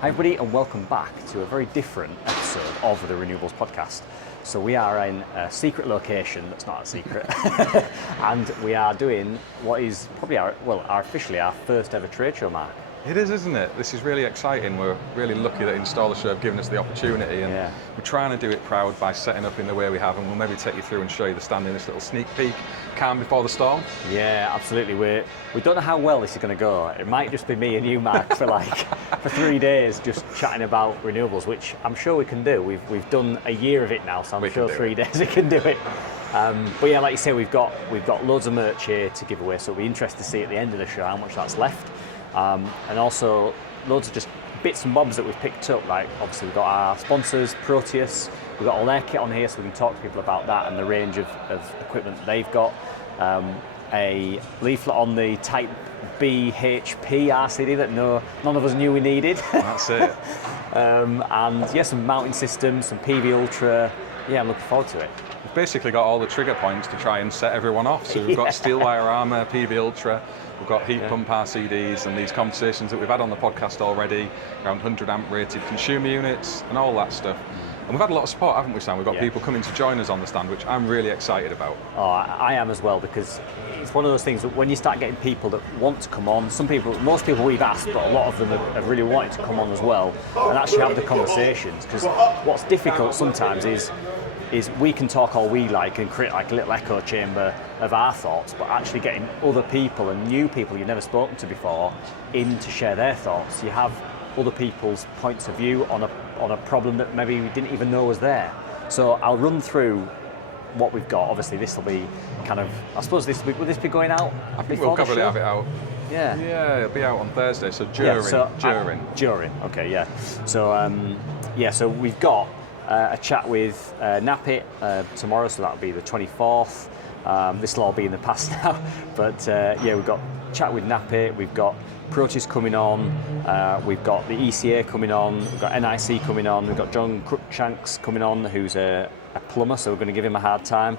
Hi everybody and welcome back to a very different episode of the Renewables podcast. So we are in a secret location that's not a secret and we are doing what is probably officially our first ever trade show, Mark. It is, isn't it? This is really exciting. We're really lucky that Installershow have given us the opportunity, and we're trying to do it proud by setting up in the way we have, and we'll maybe take you through and show you the stand in this little sneak peek, calm before the storm. Yeah, absolutely. We don't know how well this is going to go. It might just be me and you, Mark, for 3 days just chatting about renewables, which I'm sure we can do. We've done a year of it now, so I'm sure 3 days we can do it. But yeah, like you say, we've got loads of merch here to give away, so it'll be interesting to see at the end of the show how much that's left. And also loads of just bits and bobs that we've picked up, like obviously we've got our sponsors, Proteus, we've got all their kit on here so we can talk to people about that and the range of equipment that they've got. A leaflet on the Type B HP RCD that none of us knew we needed. That's it. And yeah, some mounting systems, some PV Ultra. Yeah, I'm looking forward to it. We've basically got all the trigger points to try and set everyone off. So we've got steel wire armour, PV Ultra, we've got heat pump RCDs, and these conversations that we've had on the podcast already, around 100 amp rated consumer units and all that stuff. And we've had a lot of support, haven't we, Sam? We've got people coming to join us on the stand, which I'm really excited about. Oh, I am as well, because it's one of those things that when you start getting people that want to come on, most people we've asked, but a lot of them have really wanted to come on as well and actually have the conversations. Because what's difficult sometimes is we can talk all we like and create like a little echo chamber of our thoughts, but actually getting other people and new people you've never spoken to before in to share their thoughts. You have other people's points of view on a problem that maybe we didn't even know was there. So I'll run through what we've got. Obviously this will be kind of, I suppose will this be going out? I think we'll probably have it out. Yeah. Yeah, it'll be out on Thursday, so during. Okay, yeah. So we've got a chat with Napit tomorrow, so that'll be the 24th. This will all be in the past now, but yeah, we've got chat with Napit, we've got Proteus coming on, we've got the ECA coming on, we've got NIC coming on, we've got John Cruikshanks coming on, who's a plumber, so we're going to give him a hard time.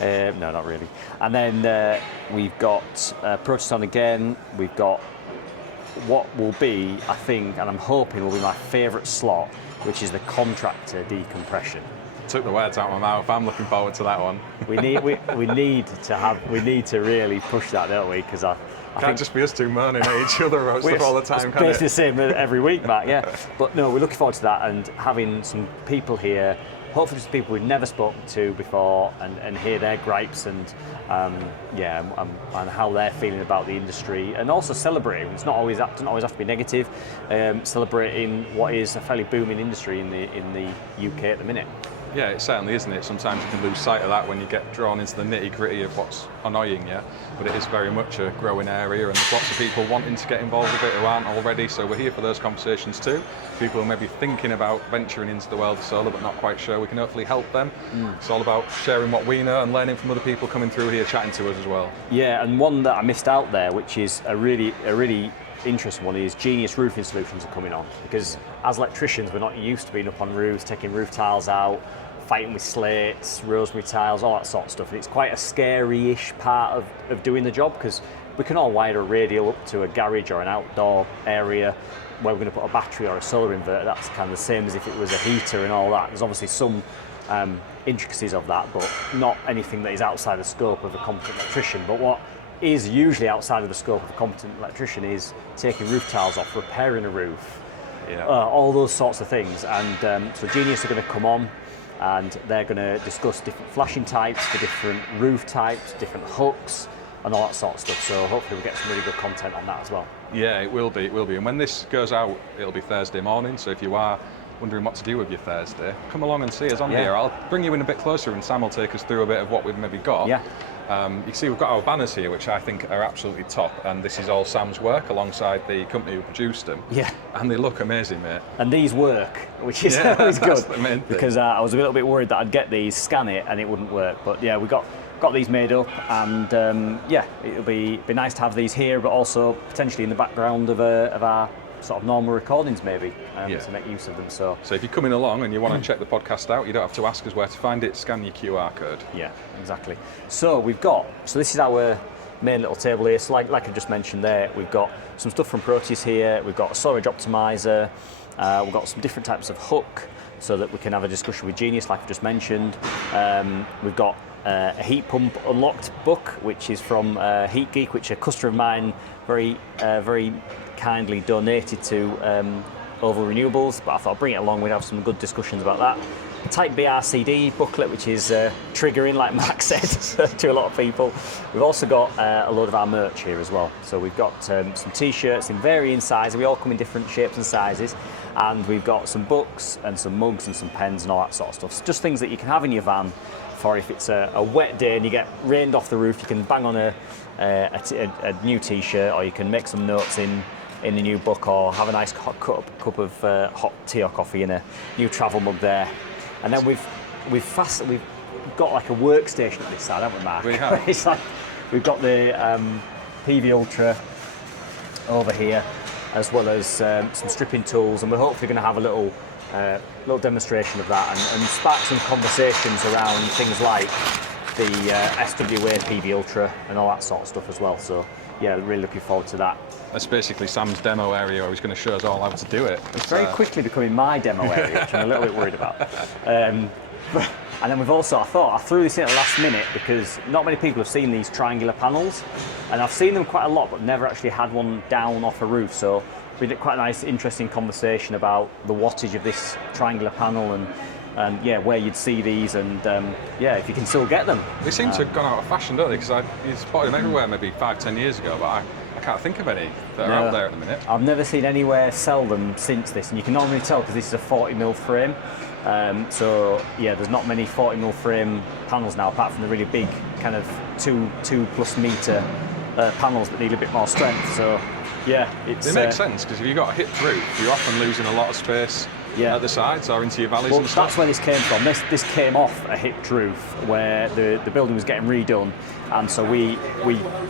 No, not really. And then we've got Proteus on again, we've got what will be, I think, and I'm hoping will be my favourite slot, which is the Contractor decompression. Took the words out of my mouth. I'm looking forward to that one. we need to really push that, don't we? Because I can't just be us two moaning at each other about stuff all the time, can it? It's the same every week, Matt. Yeah, but no, we're looking forward to that and having some people here. Hopefully, some people we've never spoken to before, and hear their gripes and how they're feeling about the industry, and also celebrating. It's doesn't always have to be negative. Celebrating what is a fairly booming industry in the UK at the minute. Yeah, it certainly isn't it. Sometimes you can lose sight of that when you get drawn into the nitty-gritty of what's annoying you, but it is very much a growing area, and there's lots of people wanting to get involved with it who aren't already, so we're here for those conversations too. People who may be thinking about venturing into the world of solar but not quite sure, we can hopefully help them. It's all about sharing what we know and learning from other people coming through here chatting to us as well. Yeah, and one that I missed out there, which is a really interesting one, is Genius Roofing Solutions are coming on, because as electricians we're not used to being up on roofs, taking roof tiles out, fighting with slates, rosemary tiles, all that sort of stuff. And it's quite a scary-ish part of doing the job, because we can all wire a radial up to a garage or an outdoor area where we're going to put a battery or a solar inverter. That's kind of the same as if it was a heater and all that. There's obviously some intricacies of that, but not anything that is outside the scope of a competent electrician. But what is usually outside of the scope of a competent electrician is taking roof tiles off, repairing a roof, all those sorts of things. And so Genius are going to come on, and they're going to discuss different flashing types for different roof types, different hooks, and all that sort of stuff. So hopefully we'll get some really good content on that as well. Yeah, it will be. And when this goes out, it'll be Thursday morning, so if you are wondering what to do with your Thursday, come along and see us on here. I'll bring you in a bit closer, and Sam will take us through a bit of what we've maybe got. Yeah. You can see we've got our banners here, which I think are absolutely top, and this is all Sam's work alongside the company who produced them. Yeah. And they look amazing, mate. And these work, which is always good, the main thing. Because I was a little bit worried that I'd get these, scan it, and it wouldn't work. But yeah, we got these made up, and it'll be nice to have these here, but also potentially in the background of our sort of normal recordings maybe, to make use of them. So if you're coming along and you want to check the podcast out, you don't have to ask us where to find it, scan your QR code. Yeah, exactly. So this is our main little table here. So like I just mentioned there, we've got some stuff from Proteus here, we've got a storage optimizer, We've got some different types of hook so that we can have a discussion with Genius, like I just mentioned. We've got a heat pump unlocked book, which is from Heat Geek, which a customer of mine very kindly donated to over Renewables, but I thought I'd bring it along. We'd have some good discussions about that. Type B RCD booklet, which is triggering, like Mark said, to a lot of people. We've also got a load of our merch here as well. So we've got some t-shirts in varying sizes. We all come in different shapes and sizes. And we've got some books and some mugs and some pens and all that sort of stuff. So just things that you can have in your van for if it's a wet day and you get rained off the roof, you can bang on a new t-shirt, or you can make some notes in the new book, or have a nice hot cup of hot tea or coffee in a new travel mug there. And then we've got like a workstation at this side, haven't we, Mark? We have. It's like we've got the PV Ultra over here, as well as some stripping tools, and we're hopefully going to have a little demonstration of that and spark some conversations around things like the SWA PV Ultra and all that sort of stuff as well. So yeah, really looking forward to that. That's basically Sam's demo area where he's going to show us all how to do it. It's very quickly becoming my demo area, which I'm a little bit worried about. And then we've also, I threw this in at the last minute because not many people have seen these triangular panels, and I've seen them quite a lot, but never actually had one down off a roof. So we did quite a nice, interesting conversation about the wattage of this triangular panel and yeah, where you'd see these, and yeah, if you can still get them. They seem to have gone out of fashion, don't they? Because you spotted them everywhere maybe 5-10 years ago, but I can't think of any that are out there at the minute. I've never seen anywhere sell them since this, and you can normally tell because this is a 40mm frame. So yeah, there's not many 40mm frame panels now, apart from the really big kind of 2+ meter panels that need a bit more strength. So yeah, it makes sense, because if you've got a hipped roof, you're often losing a lot of space at the sides or into your valleys and stuff. That's where this came from. This came off a hipped roof where the building was getting redone, and so we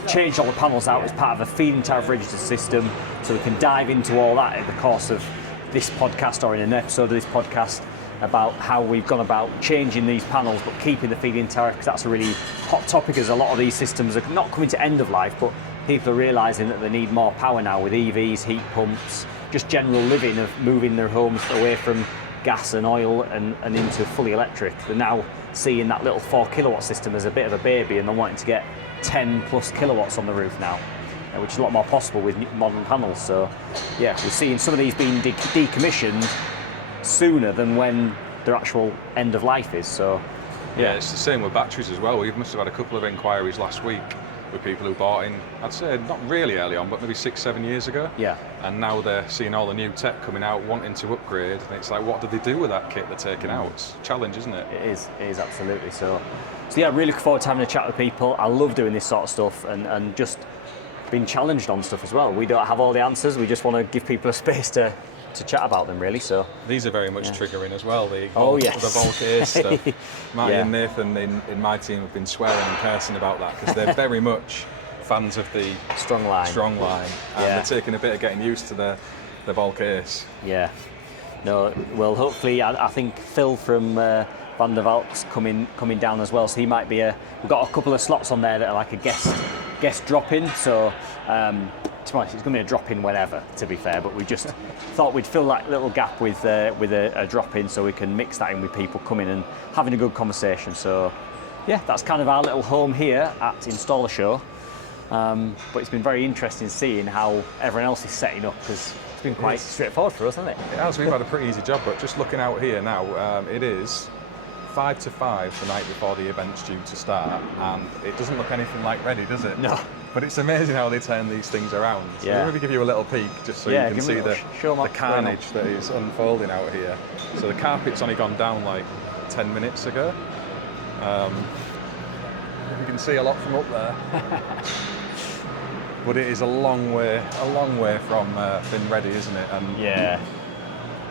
changed all the panels out as part of a feed-in tariff registered system, so we can dive into all that in the course of this podcast, or in an episode of this podcast, about how we've gone about changing these panels but keeping the feed-in tariff, because that's a really hot topic, as a lot of these systems are not coming to end of life, but people are realising that they need more power now with EVs, heat pumps, just general living, of moving their homes away from gas and oil and into fully electric. They're now seeing that little 4 kilowatt system as a bit of a baby, and they're wanting to get 10+ kilowatts on the roof now, which is a lot more possible with modern panels. So yeah, we're seeing some of these being decommissioned sooner than when their actual end of life is. So yeah, it's the same with batteries as well. We must have had a couple of inquiries last week with people who bought in, I'd say not really early on, but maybe 6-7 years ago. Yeah. And now they're seeing all the new tech coming out, wanting to upgrade, and it's like, what do they do with that kit they're taking out? It's a challenge, isn't it? It is absolutely. So yeah, really looking forward to having a chat with people. I love doing this sort of stuff and just being challenged on stuff as well. We don't have all the answers, we just want to give people a space to chat about them, really. So these are very much triggering as well. The yes. Volcare stuff. Marty and Nathan in my team have been swearing and cursing about that, because they're very much fans of the strong line, and they're taking a bit of getting used to the Volcares. Yeah. No, well, hopefully, I think Phil from Van der Valk's coming down as well, so he might be we've got a couple of slots on there that are like a guest drop-in, so it's going to be a drop-in whenever, to be fair, but we just thought we'd fill that little gap with a drop-in, so we can mix that in with people coming and having a good conversation. So yeah, that's kind of our little home here at Installershow. But it's been very interesting seeing how everyone else is setting up, because it's been quite straightforward for us, hasn't it? It has. We've had a pretty easy job, but just looking out here now, it is 5 to 5 the night before the event's due to start, and it doesn't look anything like ready, does it? No. But it's amazing how they turn these things around. So maybe give you a little peek, just so you can see the carnage that is unfolding out here. So the carpet's only gone down like 10 minutes ago. You can see a lot from up there. But it is a long way from being ready, isn't it? And yeah,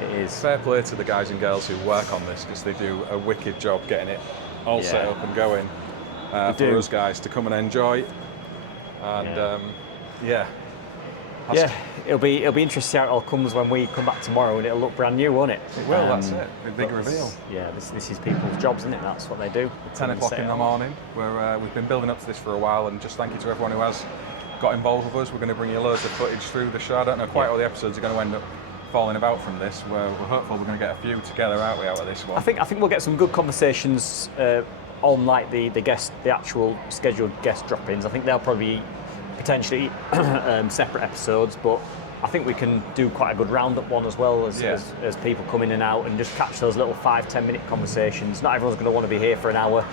it is. Fair play to the guys and girls who work on this, because they do a wicked job getting it all set up and going for us guys to come and enjoy. And it'll be interesting to see how it all comes when we come back tomorrow, and it'll look brand new, won't it? It will. That's it. A big reveal. Yeah, this is people's jobs, isn't it? That's what they do. 10 o'clock in the morning. We've been building up to this for a while, and just thank you to everyone who has got involved with us. We're going to bring you loads of footage through the show. I don't know quite how the episodes are going to end up falling about from this. We're hopeful we're going to get a few together, aren't we, out of this one? I think we'll get some good conversations on like the actual scheduled guest drop-ins. I think they'll probably be potentially separate episodes, but I think we can do quite a good roundup one as well as people come in and out and just catch those little 5-10 minute conversations. Not everyone's going to want to be here for an hour,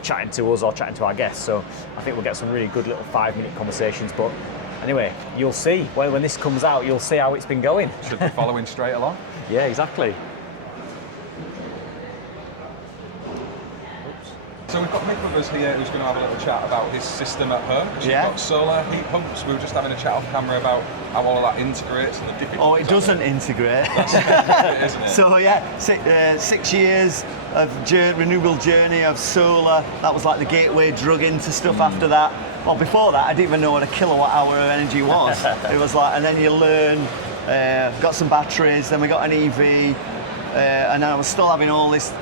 chatting to us or chatting to our guests. So I think we'll get some really good little 5-minute conversations. But anyway, you'll see when this comes out, you'll see how it's been going. Should be following straight along. Yeah, exactly. So we've got Mick with us here who's going to have a little chat about his system at home. You've got solar heat pumps. We were just having a chat off camera about how all of that integrates and the difficulties. Oh, it doesn't integrate. That's isn't it? So yeah, 6 years of renewable journey of solar. That was like the gateway drug into stuff after that. Well, before that, I didn't even know what a kilowatt hour of energy was. It was like, and then you learn, got some batteries, then we got an EV, and I was still having all this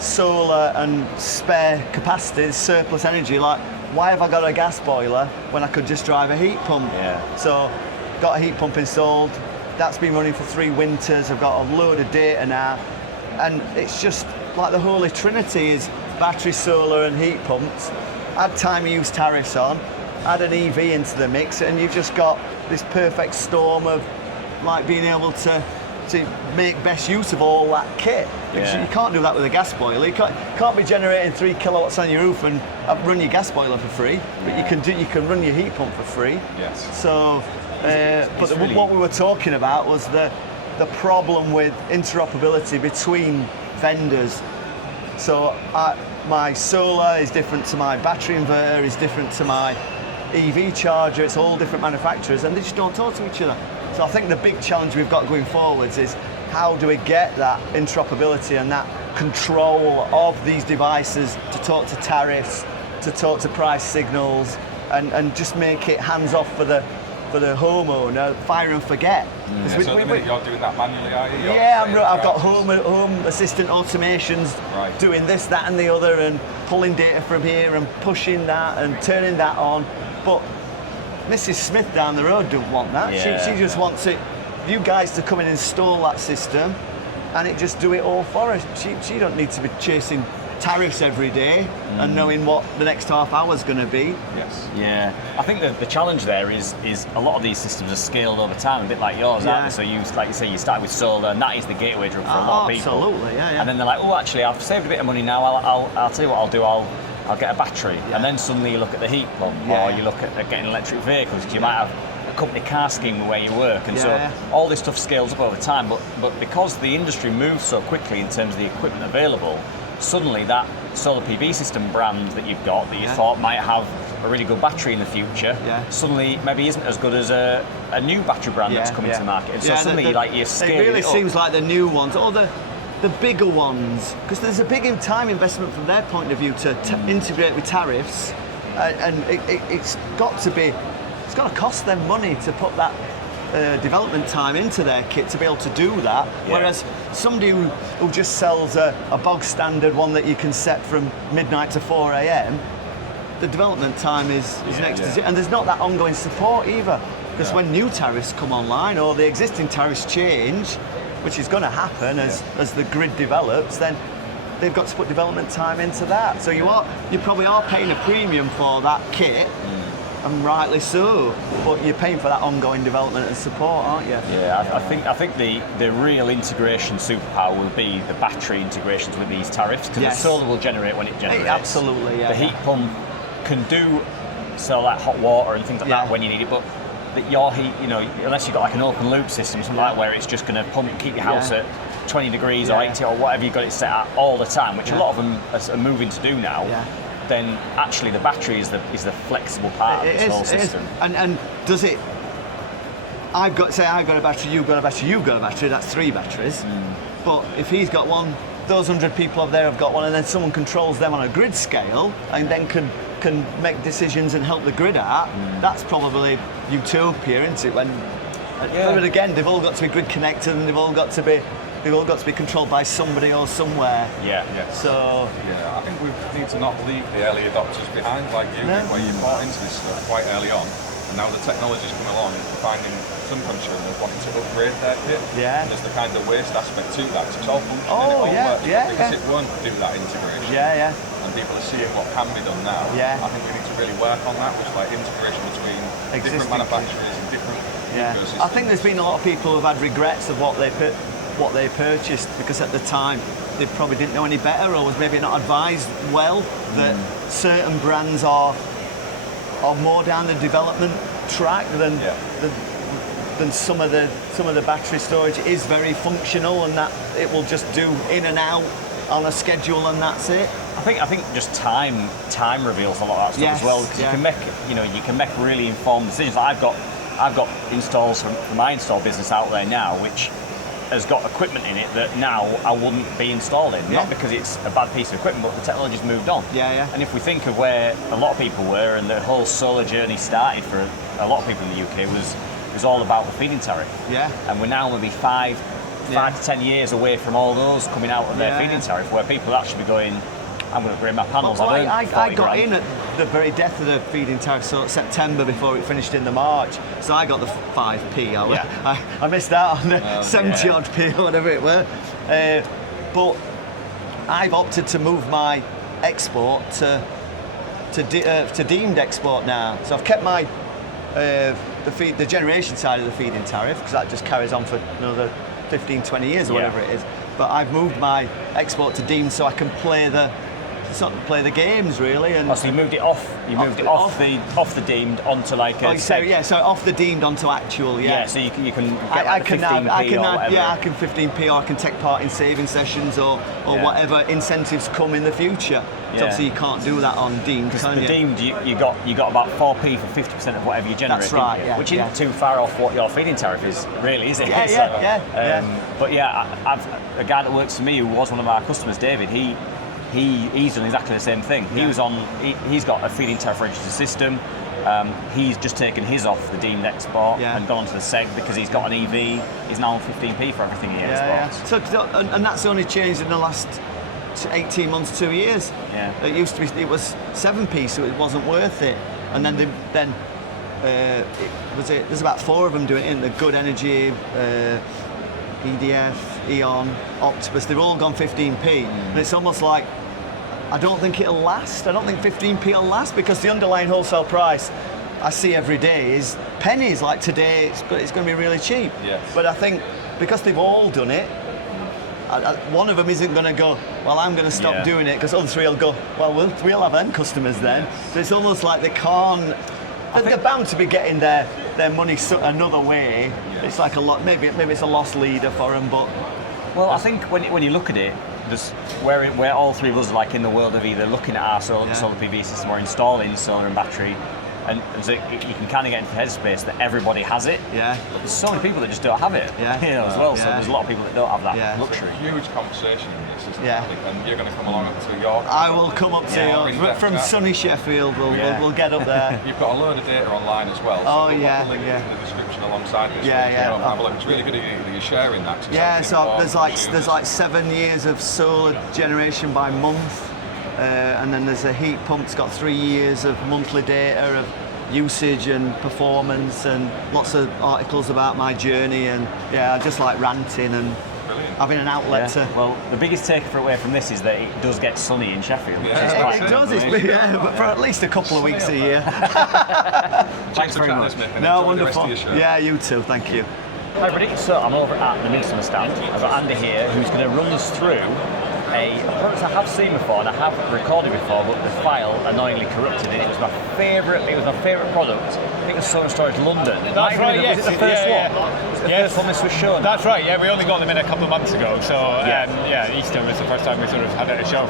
solar and spare capacity, surplus energy. Like, why have I got a gas boiler when I could just drive a heat pump? Yeah. So, got a heat pump installed. That's been running for 3 winters. I've got a load of data now, and it's just like the holy trinity is battery, solar, and heat pumps. Add time use tariffs on, add an EV into the mix, and you've just got this perfect storm of like being able to make best use of all that kit. Because you can't do that with a gas boiler. You can't be generating 3 kilowatts on your roof and run your gas boiler for free. But you can run your heat pump for free. Yes. So, what we were talking about was the problem with interoperability between vendors. So my solar is different to my battery inverter, is different to my EV charger. It's all different manufacturers, and they just don't talk to each other. So I think the big challenge we've got going forwards is how do we get that interoperability and that control of these devices to talk to tariffs, to talk to price signals, and just make it hands off for the homeowner, fire and forget. So at the minute you're doing that manually, are you? I've got home assistant automations doing this, that and the other, and pulling data from here and pushing that and turning that on. But Mrs. Smith down the road don't want that. She just wants you guys to come and install that system and it just do it all for her. She don't need to be chasing tariffs every day and knowing what the next half hour is going to be. Yes. Yeah, I think the challenge there is a lot of these systems are scaled over time, a bit like yours, aren't they? So you, like you say, you start with solar, and that is the gateway drug for a lot of people. Absolutely, yeah. And then they're like, oh, actually, I've saved a bit of money now. I'll tell you what I'll do. I'll get a battery, and then suddenly you look at the heat pump, or you look at getting electric vehicles. Because you might have a company car scheme where you work, and so all this stuff scales up over time. But because the industry moves so quickly in terms of the equipment available, suddenly that solar PV system brand that you've got that you thought might have a really good battery in the future, suddenly maybe isn't as good as a new battery brand that's coming to the market. And so suddenly you're scaling it really up. seems like the new ones, or the bigger ones, because there's a big time investment from their point of view to integrate with tariffs, and it's got to cost them money to put that development time into their kit to be able to do that. Whereas somebody who just sells a bog standard one that you can set from midnight to 4 a.m, the development time is next to zero, and there's not that ongoing support either. Because when new tariffs come online or the existing tariffs change, which is going to happen as the grid develops, then they've got to put development time into that. So you probably are paying a premium for that kit, and rightly so. But you're paying for that ongoing development and support, aren't you? Yeah, I think the real integration superpower will be the battery integrations with these tariffs, because the solar will generate when it generates. Absolutely, yeah. The heat pump can sell that hot water and things like that when you need it, but that your heat, unless you've got like an open loop system, something like where it's just going to pump, keep your house at 20 degrees or 80 or whatever you've got it set at all the time, which a lot of them are moving to do now, then actually the battery is the flexible part of this whole system. And does it? I've got a battery, you've got a battery, you've got a battery. That's 3 batteries. But if he's got one, those 100 people up there have got one, and then someone controls them on a grid scale, and then can make decisions and help the grid out. That's probably utopia, isn't it? But again, they've all got to be grid connected, and they've all got to be controlled by somebody or somewhere. So I think we need to not leave the early adopters behind, like you did, where you bought into this stuff quite early on, and now the technology's come along, finding some consumers wanting to upgrade their kit. Yeah. There's the kind of waste aspect to that, 'cause it's all functioning, Oh, it all yeah, works, yeah, because yeah. it won't do that integration. Yeah, And people are seeing what can be done now. Yeah. I think we need to really work on that, which is like integration between different manufacturers and different ecosystems. I think there's been a lot of people who've had regrets of what they purchased, because at the time they probably didn't know any better, or was maybe not advised well that certain brands are more down the development track than some of the battery storage is very functional, and that it will just do in and out on a schedule, and that's it. I think just time reveals a lot of that stuff as well, because you can make really informed decisions. Like I've got installs from my install business out there now, which has got equipment in it that now I wouldn't be installing. Not because it's a bad piece of equipment, but the technology's moved on. And if we think of where a lot of people were, and the whole solar journey started for a lot of people in the UK, was all about the feed-in tariff. And we're now maybe 5 to 10 years away from all those coming out of their feed-in tariff, where people will actually be going, I'm going to upgrade my panels. Well, I got in at the very death of the feed-in tariff, so September before it finished in the March. So I got the 5p. I missed out on the 70 odd p or whatever it were. But I've opted to move my export to deemed export now. So I've kept my the generation side of the feed-in tariff, because that just carries on for another 15, 20 years or whatever it is. But I've moved my export to deemed so I can play the games really. And so you moved it off. You moved it off the deemed onto like a. So off the deemed onto actual. So you can get like 15p I can 15p, or I can take part in saving sessions or whatever incentives come in the future. So obviously you can't do that on deemed. Because the deemed, you got about 4p for 50% of whatever you generate. That's right. Which isn't too far off what your feed-in tariff is, really, is it? But I've a guy that works for me who was one of our customers, David. He's done exactly the same thing. He's got a feed-in tariff registered system. He's just taken his off the deemed export and gone to the seg, because he's got an EV. He's now on 15p for everything he exports. So and that's only changed in the last 18 months, 2 years. It used to be, it was 7p, so it wasn't worth it. And then there's about 4 of them doing it in the Good Energy, EDF, Eon, Octopus. They've all gone 15p, and it's almost like, I don't think it'll last. I don't think 15p will last, because the underlying wholesale price I see every day is pennies. Like today, it's going to be really cheap. But I think because they've all done it, one of them isn't going to go, well, I'm going to stop doing it, because other 3 will go, well, we'll have them customers then. So it's almost like they can't. They're bound to be getting their money another way. It's like a lot. Maybe it's a lost leader for them, but. Well, I think when you look at it, there's where all 3 of us are like in the world of either looking at our solar PV system or installing solar and battery, and so you can kind of get into the headspace that everybody has it. But there's so many people that just don't have it. As well. So there's a lot of people that don't have that luxury. It's a huge conversation in this, isn't it? And you're going to come along up to York. I will come up to York from sunny Sheffield. We'll get up there. You've got a load of data online as well. So we'll put the link in the description alongside this. Have a look. It's really good that you're sharing that. So there's like 7 years of solar generation by month. And then there's a heat pump that's got 3 years of monthly data of usage and performance, and lots of articles about my journey, and I just like ranting and having an outlet to. Well, the biggest takeaway away from this is that it does get sunny in Sheffield. It does, but for at least a couple of weeks a year. Thanks very much. No, wonderful. Yeah, you too. Thank you. Hi everybody, so I'm over at the Midsummer stand. I've got Andy here who's going to run us through a product I have seen before and I have recorded before, but the file annoyingly corrupted, and it was my favourite product. I think it was Solar Storage London. That's right, yes. Was it the first one? Was it the first one this was shown? That's right, we only got them in a couple of months ago, so Easter was the first time we sort of had it at a show.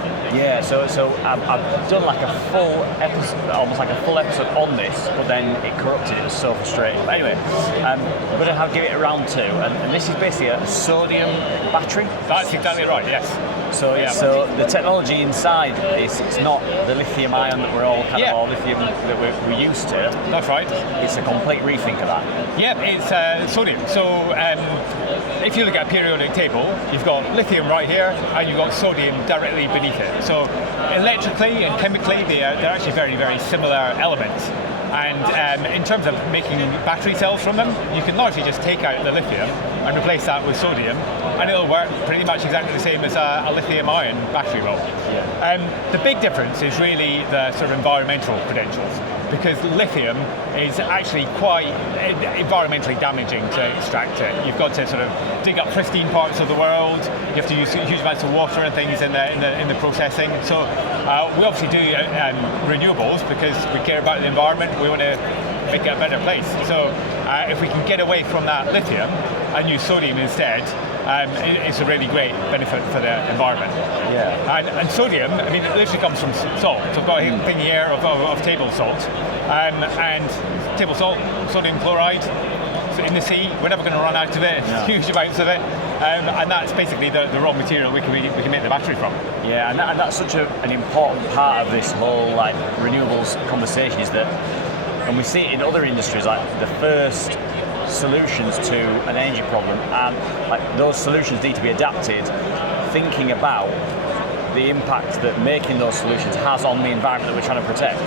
So I've done like a full episode, almost like a full episode on this, but then it corrupted, it was so frustrating. But anyway, I'm going to give it a round 2, and this is basically a sodium battery. That's exactly right, yes. So the technology inside it's not the lithium ion that we're all all lithium that we're used to. That's right. It's a complete rethink of that. Yep, it's sodium. So if you look at a periodic table, you've got lithium right here, and you've got sodium directly beneath it. So electrically and chemically, they're actually very, very similar elements. And in terms of making battery cells from them, you can largely just take out the lithium and replace that with sodium, and it'll work pretty much exactly the same as a lithium-ion battery will. The big difference is really the sort of environmental credentials, because lithium is actually quite environmentally damaging to extract it. You've got to sort of dig up pristine parts of the world. You have to use huge amounts of water and things in the processing. So we obviously do renewables because we care about the environment. We want to make it a better place. So if we can get away from that lithium and use sodium instead, it's a really great benefit for the environment. And sodium, I mean, it literally comes from salt. So I've got a thing here of table salt. And table salt, sodium chloride, in the sea, we're never going to run out of it, huge amounts of it. And that's basically the raw material we can make the battery from. Yeah, and that's such an important part of this whole like renewables conversation, is that, and we see it in other industries, like the first solutions to an energy problem, and like those solutions need to be adapted, thinking about the impact that making those solutions has on the environment that we're trying to protect.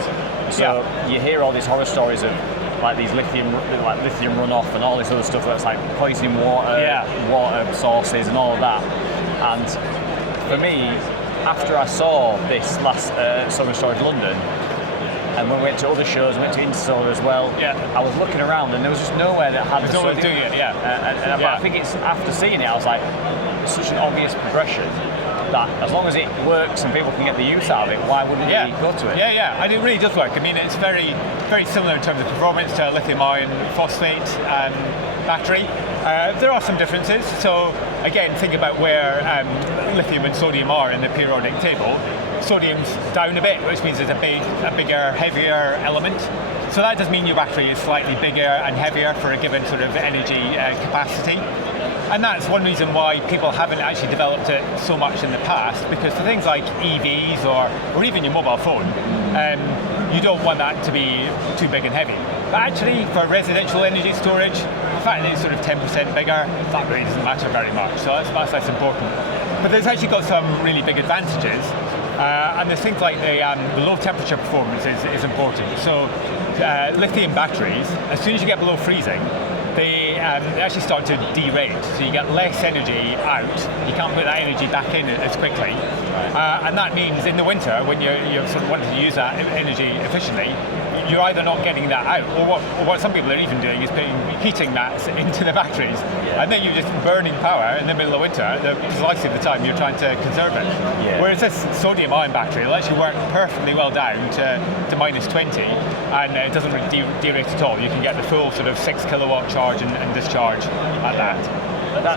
So you hear all these horror stories of like these lithium runoff and all this other stuff that's like poisoning water sources and all of that. And for me, after I saw this last Summer Storage London, and when we went to other shows, we went to Installer as well, I was looking around and there was just nowhere that had the sodium. Doing it, But I think it's after seeing it, I was like, it's such an obvious progression that as long as it works and people can get the use out of it, why wouldn't we go to it? And it really does work. I mean, it's very, very similar in terms of performance to a lithium iron phosphate battery. There are some differences. So again, think about where lithium and sodium are in the periodic table. Sodium's down a bit, which means it's a bigger, heavier element. So that does mean your battery is slightly bigger and heavier for a given sort of energy capacity. And that's one reason why people haven't actually developed it so much in the past, because for things like EVs or even your mobile phone, you don't want that to be too big and heavy. But actually, for residential energy storage, the fact that it's sort of 10% bigger, that really doesn't matter very much. So that's less important. But there's actually got some really big advantages. And there's things like the low temperature performance is important. So lithium batteries, as soon as you get below freezing, they actually start to derate, so you get less energy out. You can't put that energy back in as quickly, and that means in the winter, when you're sort of wanting to use that energy efficiently, you're either not getting that out, or what some people are even doing is putting heating mats into the batteries, and then you're just burning power in the middle of winter, precisely the time you're trying to conserve it. Whereas this sodium-ion battery will actually work perfectly well down to minus 20, and it doesn't really derate at all. You can get the full sort of 6 kilowatt charge and discharge at that.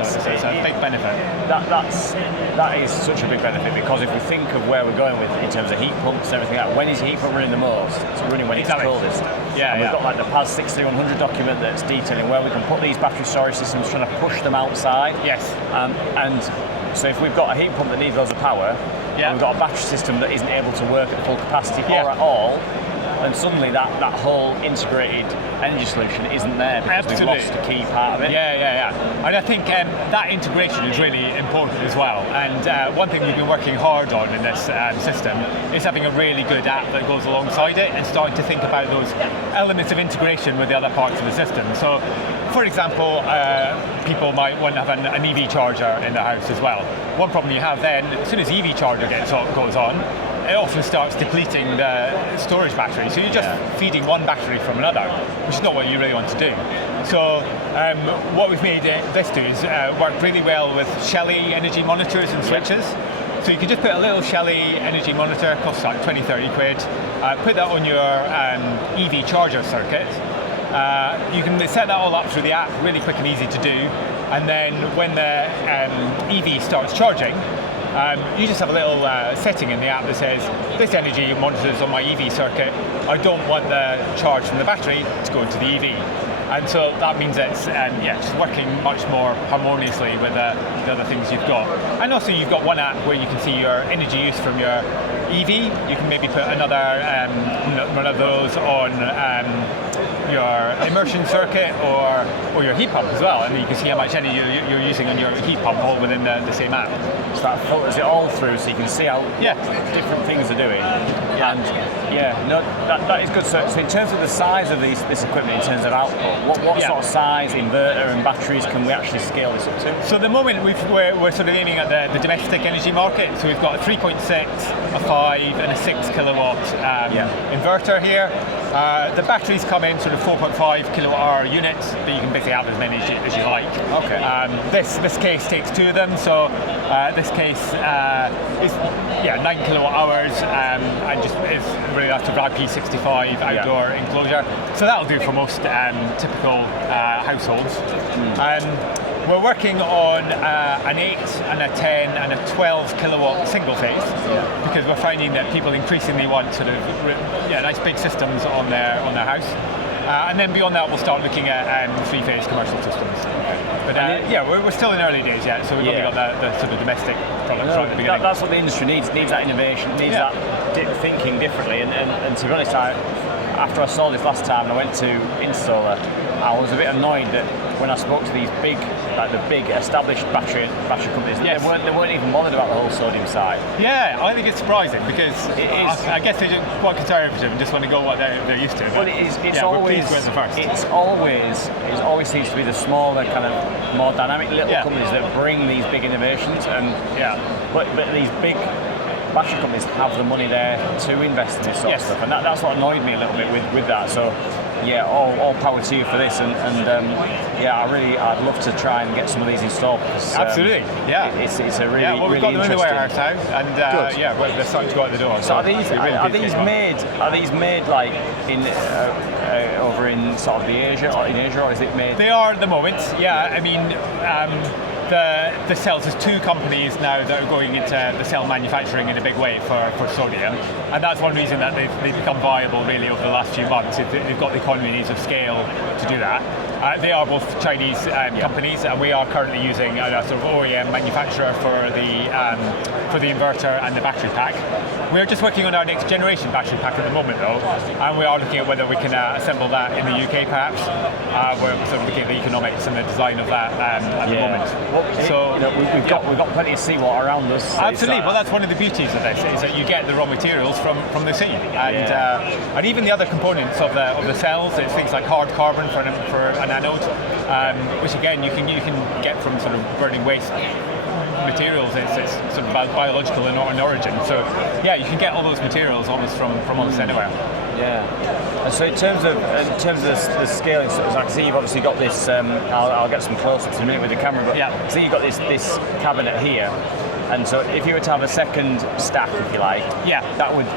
So it's a big benefit. That is such a big benefit, because if we think of where we're going with in terms of heat pumps and everything like that, when is heat pump running the most? It's running when it's coldest. And we've got like the PAS 6100 document that's detailing where we can put these battery storage systems, trying to push them outside. And so if we've got a heat pump that needs loads of power, and we've got a battery system that isn't able to work at full capacity or at all, and suddenly that whole integrated energy solution isn't there because we've lost a key part of it. And I think that integration is really important as well. And one thing we've been working hard on in this system is having a really good app that goes alongside it and starting to think about those elements of integration with the other parts of the system. So, for example, people might want to have an EV charger in the house as well. One problem you have then, as soon as EV charger goes on, it often starts depleting the storage battery. So you're just feeding one battery from another, which is not what you really want to do. So what we've made this do is work really well with Shelly energy monitors and switches. So you can just put a little Shelly energy monitor, costs like 20, 30 quid, put that on your EV charger circuit. You can set that all up through the app, really quick and easy to do. And then when the EV starts charging, you just have a little setting in the app that says, this energy monitors on my EV circuit. I don't want the charge from the battery to go into the EV. And so that means it's just working much more harmoniously with the other things you've got. And also you've got one app where you can see your energy use from your EV. You can maybe put another one of those on your immersion circuit or your heat pump as well, and you can see how much energy you're using on your heat pump all within the same app. So that filters it all through, so you can see how different things are doing. Yeah. And that is good. So in terms of the size of this equipment, in terms of output, what sort of size inverter and batteries can we actually scale this up to? So at the moment we're sort of aiming at the domestic energy market. So we've got a 3.6, a 5 and a 6 kilowatt inverter here. The batteries come in sort of 4.5 kilowatt hour units, but you can basically have as many as you like. Okay. This case takes 2 of them, so this case is 9 kilowatt hours and just is really that's a IP65 outdoor enclosure. So that'll do for most typical households. We're working on an 8 and a 10 and a 12 kilowatt single phase because we're finding that people increasingly want sort of nice big systems on their house. And then beyond that, we'll start looking at 3-phase commercial systems. But we're still in early days yet, so we've only got the sort of domestic products right at the beginning. That's what the industry needs that innovation, needs that thinking differently. And to be honest, after I saw this last time and I went to Installer, I was a bit annoyed that when I spoke to these big established battery companies, they weren't even bothered about the whole sodium side. Yeah, I think it's surprising because I guess they're quite conservative and just want to go what they're used to. Well, it's always the first. It always seems to be the smaller kind of more dynamic little companies that bring these big innovations, and but these big battery companies have the money there to invest in this sort of stuff, and that's what annoyed me a little bit with that. So all power to you for this, and I'd love to try and get some of these installed. Absolutely, it's a really we've really got them in the interesting. warehouse now, and they're starting to go out the door. So are these made like in over in sort of Asia, or is it made? They are at the moment. Yeah, I mean. The cells, there's 2 companies now that are going into the cell manufacturing in a big way for sodium, and that's one reason that they've become viable really over the last few months. They've got the economies of scale to do that. They are both Chinese companies, and we are currently using a sort of OEM manufacturer for the inverter and the battery pack. We're just working on our next generation battery pack at the moment though, and we are looking at whether we can assemble that in the UK perhaps. We're sort of looking at the economics and the design of that at the moment. So we've got plenty of seawater around us. Absolutely. Well, that's one of the beauties of this is that you get the raw materials from the sea, and even the other components of the cells. It's things like hard carbon for an anode, which again you can get from sort of burning waste materials. It's sort of biological in origin. So you can get all those materials almost from almost anywhere. Yeah. And so in terms of the scaling, so I can see you've obviously got this. I'll get some close-ups in a minute with the camera, but see you've got this cabinet here. And so if you were to have a second stack, if you like,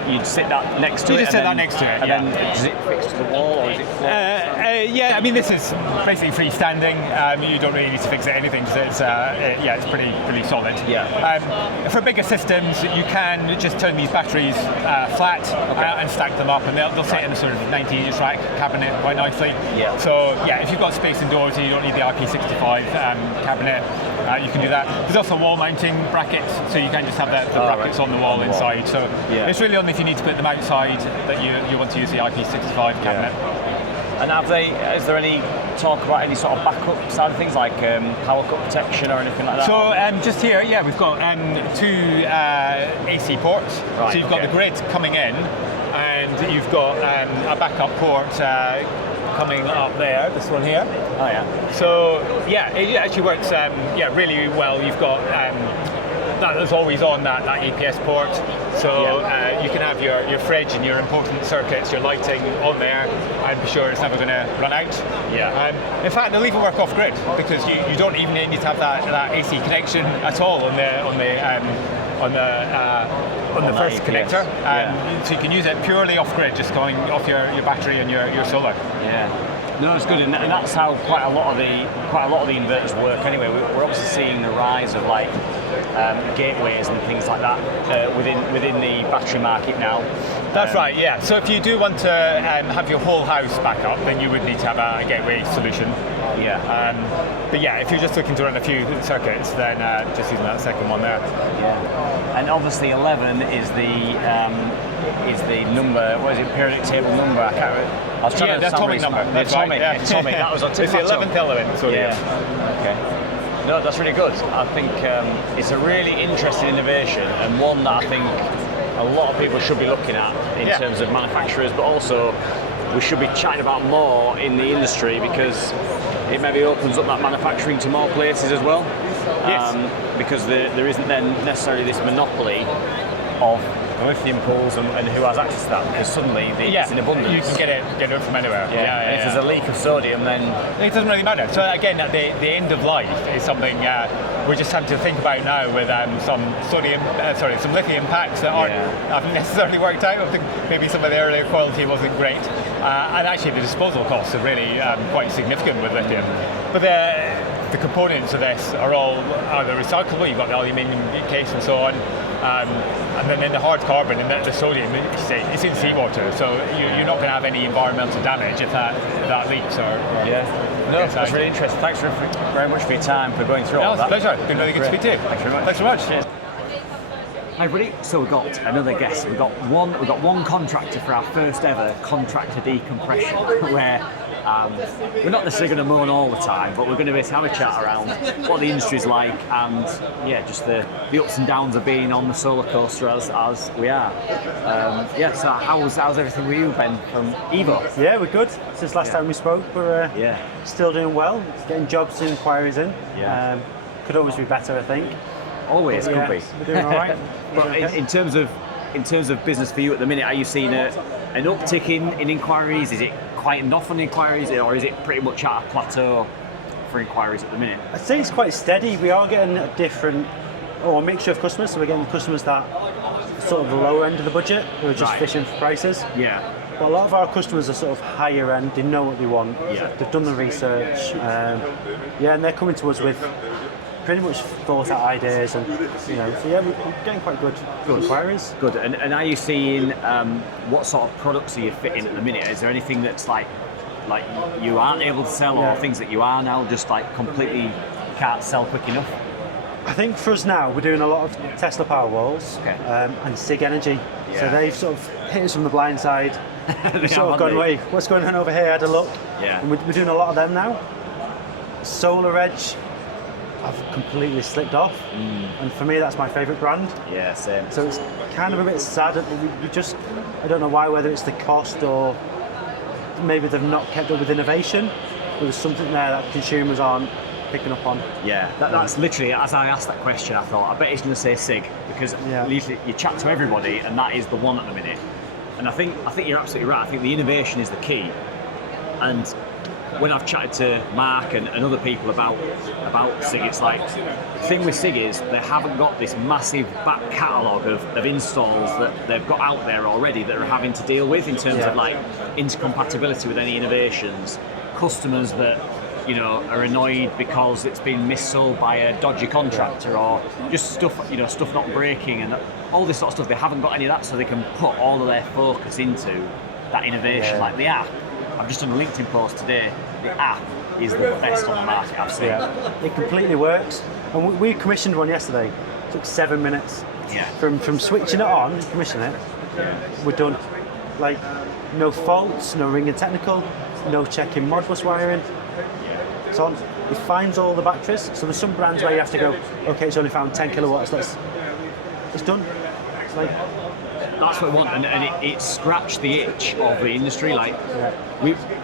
you'd sit that next to it. You just sit that next to it. And then is it fixed to the wall or is it floating? I mean this is basically freestanding. You don't really need to fix it anything because it's pretty solid. Yeah. For bigger systems, you can just turn these batteries flat and stack them up, and they'll sit in a sort of 90-inch rack cabinet quite nicely. Yeah. So if you've got space indoors and you don't need the IP65 cabinet, you can do that. There's also wall mounting brackets, so you can just have the brackets on the wall inside. So it's really only if you need to put them outside that you want to use the IP65 cabinet. And is there any talk about any sort of backup side of things, like power cut protection or anything like that? So just here, we've got 2 AC ports. Right, so you've got the grid coming in, and you've got a backup port coming up there, this one here. Oh yeah. So it actually works really well. You've got that's always on that APS port, so you can have your fridge and your important circuits, your lighting on there, and be sure it's never going to run out. In fact, they'll even work off grid because you don't even need to have that AC connection at all on the first APS. connector, so you can use it purely off grid, just going off your battery and your solar. No, it's good, and that's how quite a lot of the inverters work. Anyway, we're obviously seeing the rise of like gateways and things like that within the battery market now. That's right. Yeah. So if you do want to have your whole house back up, then you would need to have a gateway solution. But if you're just looking to run a few circuits, then just using that second one there. And obviously 11 is the is the number. What is it? Periodic table number. I can't remember. I was trying to the atomic number. The That's atomic. right, yeah. The atomic. That was on It's the 11th element. So Yeah. Okay. No, that's really good. I think it's a really interesting innovation and one that I think a lot of people should be looking at in terms of manufacturers, but also we should be chatting about more in the industry because it maybe opens up that manufacturing to more places as well. Yes. Because there isn't then necessarily this monopoly of lithium pools and who has access to that, because suddenly it's in abundance. You can get it from anywhere. And if there's a leak of sodium, then it doesn't really matter. So again, the end of life is something we're just having to think about now with some some lithium packs that haven't necessarily worked out. I think maybe some of the earlier quality wasn't great, and actually the disposal costs are really quite significant with lithium. But the components of this are all either recyclable. You've got the aluminium case and so on. And then the hard carbon and the sodium, it's in seawater, so you're not going to have any environmental damage if that leaks. No, that's really interesting. Thanks very much for your time for going through all It's that. a pleasure. It's been really good to speak to you. Thanks very much. Thanks so much. Cheers. Hi everybody, so we've got another guest. We've got one contractor for our first ever contractor decompression, where we're not necessarily going to moan all the time, but we're going to have a chat around what the industry's like and just the ups and downs of being on the solar coaster as we are. So how's everything with you, Ben, from Evo? Yeah, we're good. Since last time we spoke, we're still doing well. Getting jobs and inquiries in. Yeah. Could always be better, I think. Always could be. We're doing all right. But in terms of business for you at the minute, are you seeing an uptick in inquiries? Is it quietened off on inquiries, or is it pretty much at a plateau for inquiries at the minute? I'd say it's quite steady. We are getting a mixture of customers. So we're getting customers that are sort of the lower end of the budget, who are just fishing for prices. Yeah. But a lot of our customers are sort of higher end. They know what they want. Yeah. They've done the research. And they're coming to us with pretty much thought out ideas, and we're getting quite good inquiries. Good. And are you seeing what sort of products are you fitting at the minute? Is there anything that's like you aren't able to sell, or things that you are now just like completely can't sell quick enough? I think for us now, we're doing a lot of Tesla Powerwalls and SIG Energy. Yeah. So they've sort of hit us from the blind side. We've sort of gone, wait, what's going on over here? Had a look. Yeah. And we're doing a lot of them now. Solar Edge, I've completely slipped off. And for me, that's my favourite brand. Yeah, same. So it's kind of a bit sad that we just, I don't know why, whether it's the cost or maybe they've not kept up with innovation. There's something there that consumers aren't picking up on. Yeah, that's literally, as I asked that question, I thought, I bet he's going to say SIG, because at least you chat to everybody and that is the one at the minute. And I think you're absolutely right. I think the innovation is the key. And when I've chatted to Mark and other people about SIG, it's like, the thing with SIG is they haven't got this massive back catalogue of installs that they've got out there already that are having to deal with in terms of like intercompatibility with any innovations, customers that are annoyed because it's been missold by a dodgy contractor, or just stuff not breaking and all this sort of stuff. They haven't got any of that, so they can put all of their focus into that innovation, like the app. I've just done a LinkedIn post today. The app is the best on the market I've seen. Yeah. It completely works. And we commissioned one yesterday. It took 7 minutes. Yeah. From switching it on, commissioning it, we're done. Like, no faults, no ringing technical, no checking Modbus wiring. It's on. It finds all the batteries. So there's some brands where you have to go, okay, it's only found 10 kilowatts, it's done. It's like, that's what we want, and it scratched the itch of the industry. Like,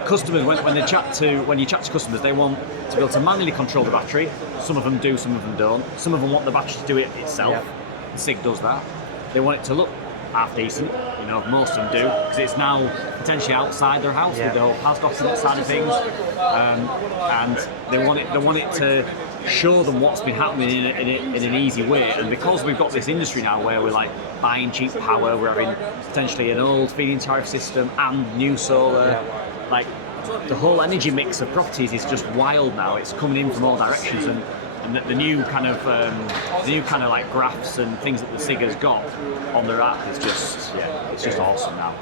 customers, when you chat to customers, they want to be able to manually control the battery. Some of them do, some of them don't. Some of them want the battery to do it itself. Yeah. SIG does that. They want it to look half decent. Most of them do, because it's now potentially outside their house with the whole house document side of things, and they want it to show them what's been happening in an easy way. And because we've got this industry now where we're like buying cheap power, we're having potentially an old feed-in tariff system and new solar, like the whole energy mix of properties is just wild now. It's coming in from all directions, and the new kind of like graphs and things that the SIG has got on their app is just it's just awesome now.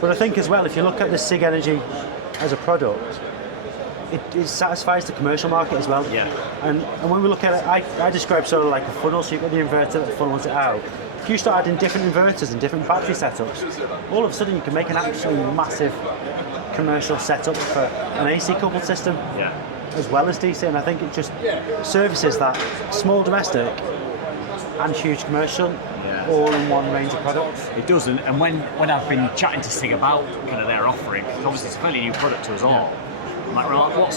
But I think as well, if you look at the SIG Energy as a product, it satisfies the commercial market as well. Yeah. And when we look at it, I describe solar like a funnel, so you've got the inverter that funnels it out. If you start adding different inverters and different battery setups, all of a sudden you can make an actually massive commercial setup for an AC coupled system, as well as DC, and I think it just services that small domestic and huge commercial, all in one range of products. It does, and when I've been chatting to Sig about kind of their offering, because obviously it's a fairly new product to us all, I'm like, well, what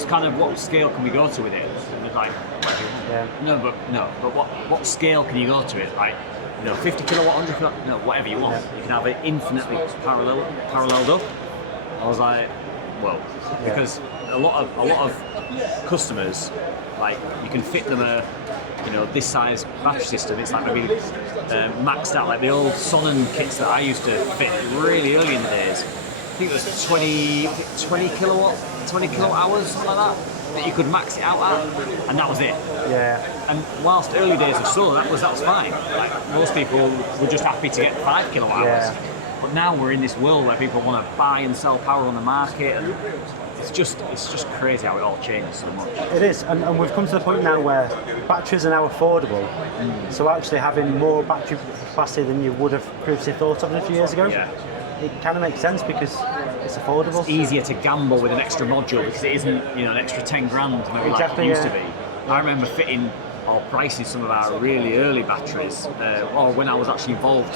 scale can we go to with it? And they're like, no, but what scale can you go to it? Like, 50 kilowatt, 100 kilowatt, whatever you want. You can have it infinitely paralleled up. I was like, well, because a lot of customers, like, you can fit them a this size battery system. It's like maybe maxed out, like the old Sonnen kits that I used to fit really early in the days. I think it was 20 kilowatt hours, something like that you could max it out at, and that was it. Yeah. And whilst early days of solar, that was fine. Like, most people were just happy to get 5 kilowatt hours. But now we're in this world where people want to buy and sell power on the market, and it's just crazy how it all changes so much. It is, and we've come to the point now where batteries are now affordable. So actually having more battery capacity than you would have previously thought of a few years ago, it kind of makes sense because it's affordable. It's easier to gamble with an extra module because it isn't an extra 10 grand maybe like it used to be. I remember fitting or pricing some of our really early batteries, or when I was actually involved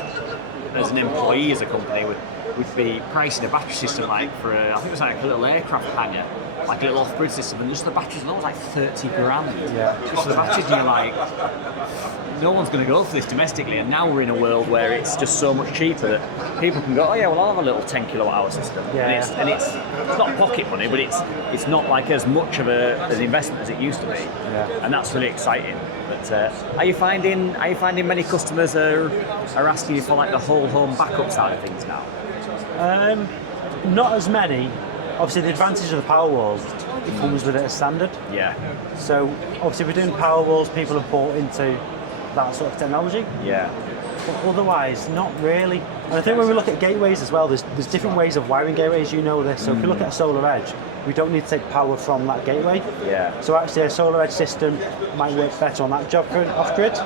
as an employee as a company, we'd be pricing a battery system like for I think it was like a little aircraft hangar, like a little off-grid system, and just the batteries alone was like 30 grand. Just for the batteries, and you're like, no one's going to go for this domestically, and now we're in a world where it's just so much cheaper that people can go, oh yeah, well I'll have a little 10 kilowatt hour system, and it's not pocket money, but it's not like as much of an investment as it used to be, and that's really exciting. But are you finding many customers are asking you for like the whole home backup side of things now? Not as many. Obviously, the advantage of the power walls, it comes with it as standard. Yeah. So obviously, if we're doing power walls, people have bought into that sort of technology. Yeah. But otherwise, not really. And I think when we look at gateways as well, there's different ways of wiring gateways. You know this. So if you look at a solar edge, we don't need to take power from that gateway. Yeah. So actually, a solar edge system might work better on that job off grid,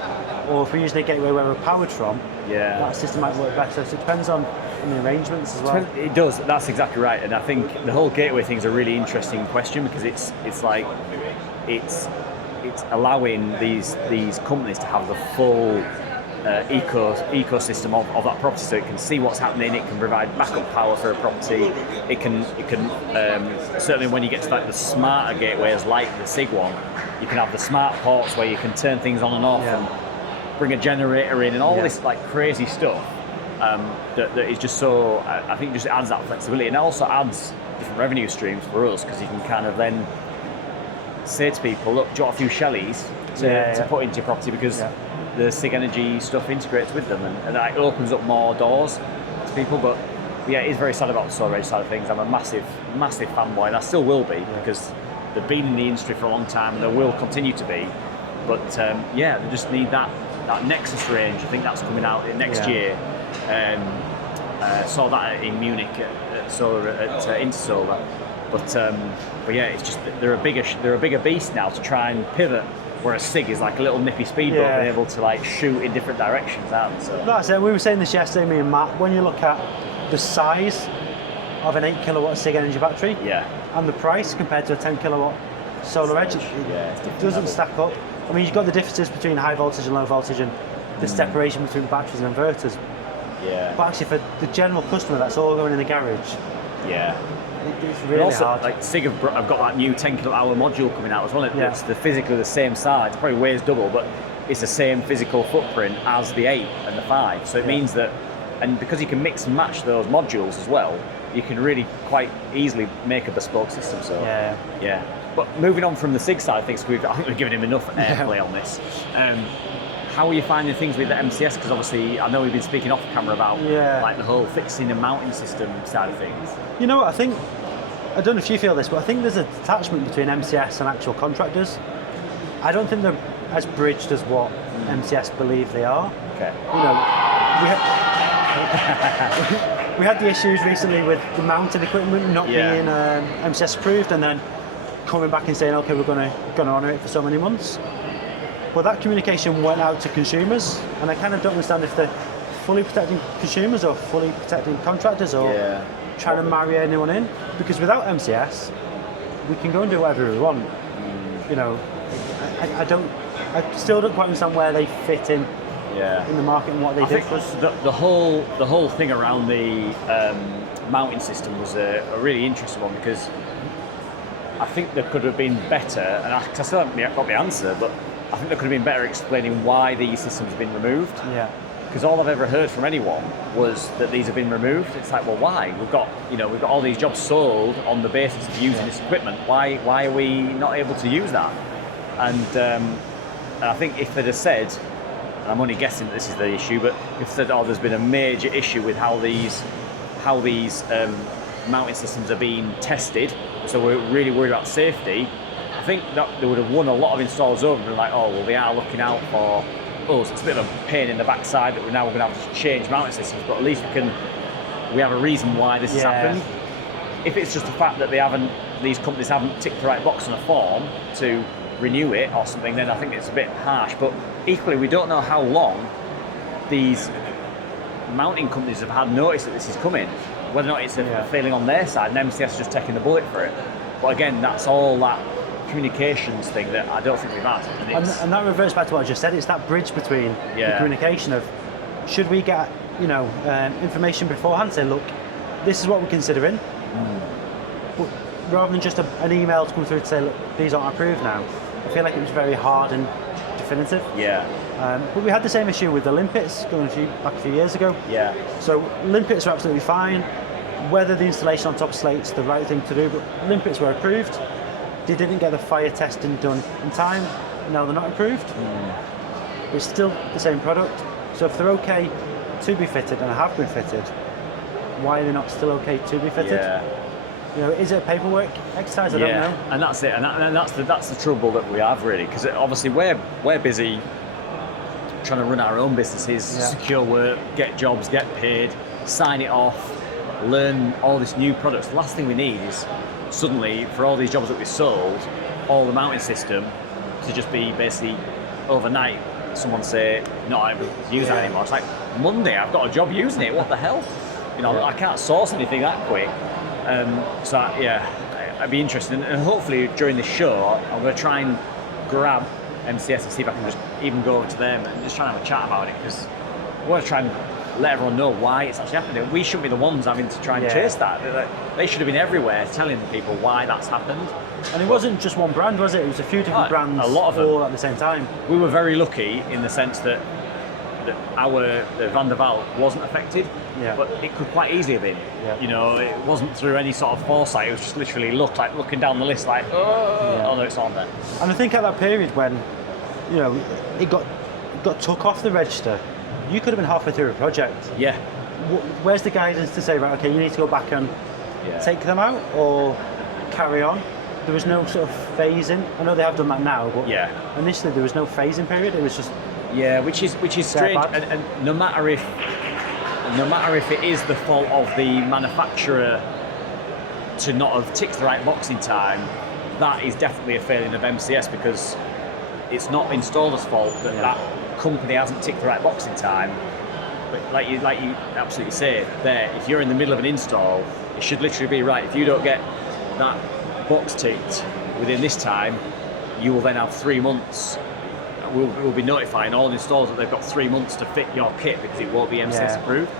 or if we're using a gateway where we're powered from, that system might work better. So it depends on the arrangements as well. It does. That's exactly right. And I think the whole gateway thing is a really interesting question because it's allowing these companies to have the full ecosystem of that property, so it can see what's happening. It can provide backup power for a property. It can certainly when you get to the smarter gateways like the SIG one, you can have the smart ports where you can turn things on and off and bring a generator in and all this like crazy stuff. That is just so, I think just adds that flexibility, and it also adds different revenue streams for us because you can kind of then say to people, look, do you want a few Shelleys to put into your property because the SIG Energy stuff integrates with them, and that opens up more doors to people. But it is very sad about the solar edge side of things. I'm a massive fanboy, and I still will be because they've been in the industry for a long time and they will continue to be. But they just need that Nexus range. I think that's coming out next year. Saw that in Munich at Intersolar, but it's just they're a bigger beast now to try and pivot. Whereas SIG is like a little nippy speedboat and able to like shoot in different directions out. So. That's it. We were saying this yesterday, me and Matt. When you look at the size of an 8 kilowatt SIG Energy battery, and the price compared to a 10 kilowatt solar edge, it doesn't stack up. I mean, you've got the differences between high voltage and low voltage, and the separation between batteries and inverters. Yeah. But actually, for the general customer, that's all going in the garage. Yeah. It's really also, hard. like SIG have got that new 10 kilowatt hour module coming out as well. It's physically the same size, probably weighs double, but it's the same physical footprint as the 8 and the 5. So it means that, and because you can mix and match those modules as well, you can really quite easily make a bespoke system. So But moving on from the SIG side of things, I think we've given him enough airplay on this. How are you finding things with the MCS? Because obviously, I know we've been speaking off camera about like the whole fixing and mounting system side of things. You know what? I don't know if you feel this, but I think there's a detachment between MCS and actual contractors. I don't think they're as bridged as what MCS believe they are. Okay. You know, we had the issues recently with the mounted equipment not being MCS approved, and then coming back and saying, okay, we're going to honour it for so many months. But that communication went out to consumers, and I kind of don't understand if they're fully protecting consumers or fully protecting contractors or trying to marry anyone in. Because without MCS, we can go and do whatever we want. You know, I still don't quite understand where they fit in the market and what they do. The whole thing around the mounting system was a really interesting one, because I think there could have been better, and I still haven't got the answer, but I think there could have been better explaining why these systems have been removed. Yeah. Because all I've ever heard from anyone was that these have been removed. It's like, well, why? We've got all these jobs sold on the basis of using this equipment. Why are we not able to use that? And I think if they'd have said, and I'm only guessing that this is the issue, but if they said, there's been a major issue with how these mounting systems are being tested, so we're really worried about safety, I think that they would have won a lot of installers over and been like, oh, well, they are looking out for us. It's a bit of a pain in the backside that we're going to have to change mounting systems, but at least we have a reason why this has happened. If it's just the fact that these companies haven't ticked the right box on a form to renew it or something, then I think it's a bit harsh. But equally, we don't know how long these mounting companies have had notice that this is coming, whether or not it's a failing on their side and MCS is just taking the bullet for it. But again, that's all that communications thing that I don't think we've had. And that reverts back to what I just said. It's that bridge between the communication of, should we get information beforehand, say, look, this is what we're considering, but rather than just an email to come through to say, look, these aren't approved now. I feel like it was very hard and definitive. Yeah. But we had the same issue with the limpets back a few years ago. Yeah. So limpets are absolutely fine. Whether the installation on top of slate's the right thing to do, but limpets were approved. They didn't get the fire testing done in time. Now they're not approved. It's still the same product. So if they're okay to be fitted and have been fitted, why are they not still okay to be fitted? Yeah. Is it a paperwork exercise? I don't know. And that's it. And that's the trouble that we have, really, because obviously we're busy trying to run our own businesses, secure work, get jobs, get paid, sign it off, learn all this new products. The last thing we need is suddenly, for all these jobs that we sold, all the mounting system to just be basically overnight, someone say, not able to use that anymore. It's like, Monday I've got a job using it, what the hell? I can't source anything that quick. I'd be interested, and hopefully during the show I'm going to try and grab MCS and see if I can just even go over to them and just try and have a chat about it, because I want to try and let everyone know why it's actually happening. We shouldn't be the ones having to try and chase that. They should have been everywhere telling people why that's happened. And it wasn't just one brand, was it? It was a few different brands, a lot of them, all at the same time. We were very lucky in the sense that the Van der Waal wasn't affected, but it could quite easily have been. It wasn't through any sort of foresight. It was just literally looking down the list like, oh no, it's on there. And I think at that period when, it got took off the register, you could have been halfway through a project. Yeah. Where's the guidance to say, right, okay, you need to go back and take them out or carry on? There was no sort of phasing. I know they have done that now, but initially there was no phasing period. It was just which is strange. And no matter if it is the fault of the manufacturer to not have ticked the right box in time, that is definitely a failing of MCS, because it's not installer's fault that company hasn't ticked the right box in time. But like you absolutely say there, if you're in the middle of an install, it should literally be, right, if you don't get that box ticked within this time, you will then have 3 months. We'll be notifying all installers that they've got 3 months to fit your kit, because it won't be MCS approved.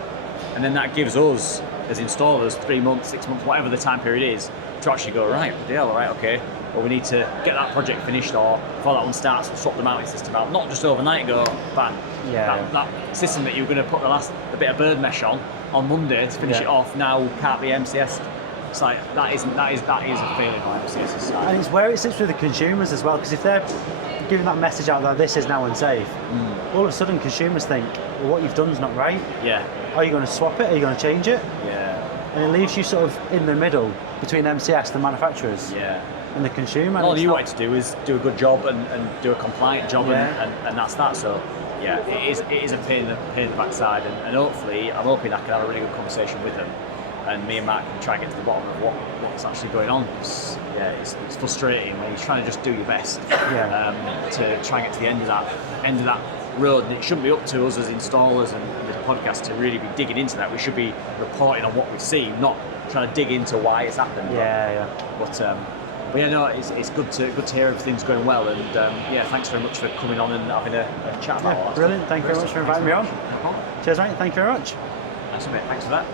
And then that gives us as installers 3 months, 6 months, whatever the time period is, to actually go, right, okay, well, we need to get that project finished, or before that one starts, we'll swap the mounting system out. Not just overnight go, bang. That system that you're going to put the bit of bird mesh on Monday to finish it off, now can't be MCS. It's like, that is a failing on MCS's side. And it's where it sits with the consumers as well, because if they're giving that message out that this is now unsafe, all of a sudden consumers think, well, what you've done is not right. Are you going to swap it? Are you going to change it? And it leaves you sort of in the middle between MCS, the manufacturers, and the consumer. All you wanted to do is do a good job and do a compliant job, and that's that. So it is a pain in the backside, and hopefully I'm hoping I can have a really good conversation with them and me and Mark can try and get to the bottom of what's actually going on. It's frustrating when you're trying to just do your best to try and get to the end of that road, and it shouldn't be up to us as installers and the podcast to really be digging into that. We should be reporting on what we see, not trying to dig into why it's happened. But yeah, no, it's good to hear everything's going well, and thanks very much for coming on and having a chat about all that. Brilliant, thank you very much for inviting me on. Cheers, mate, thank you very much. That's a bit. Thanks for that.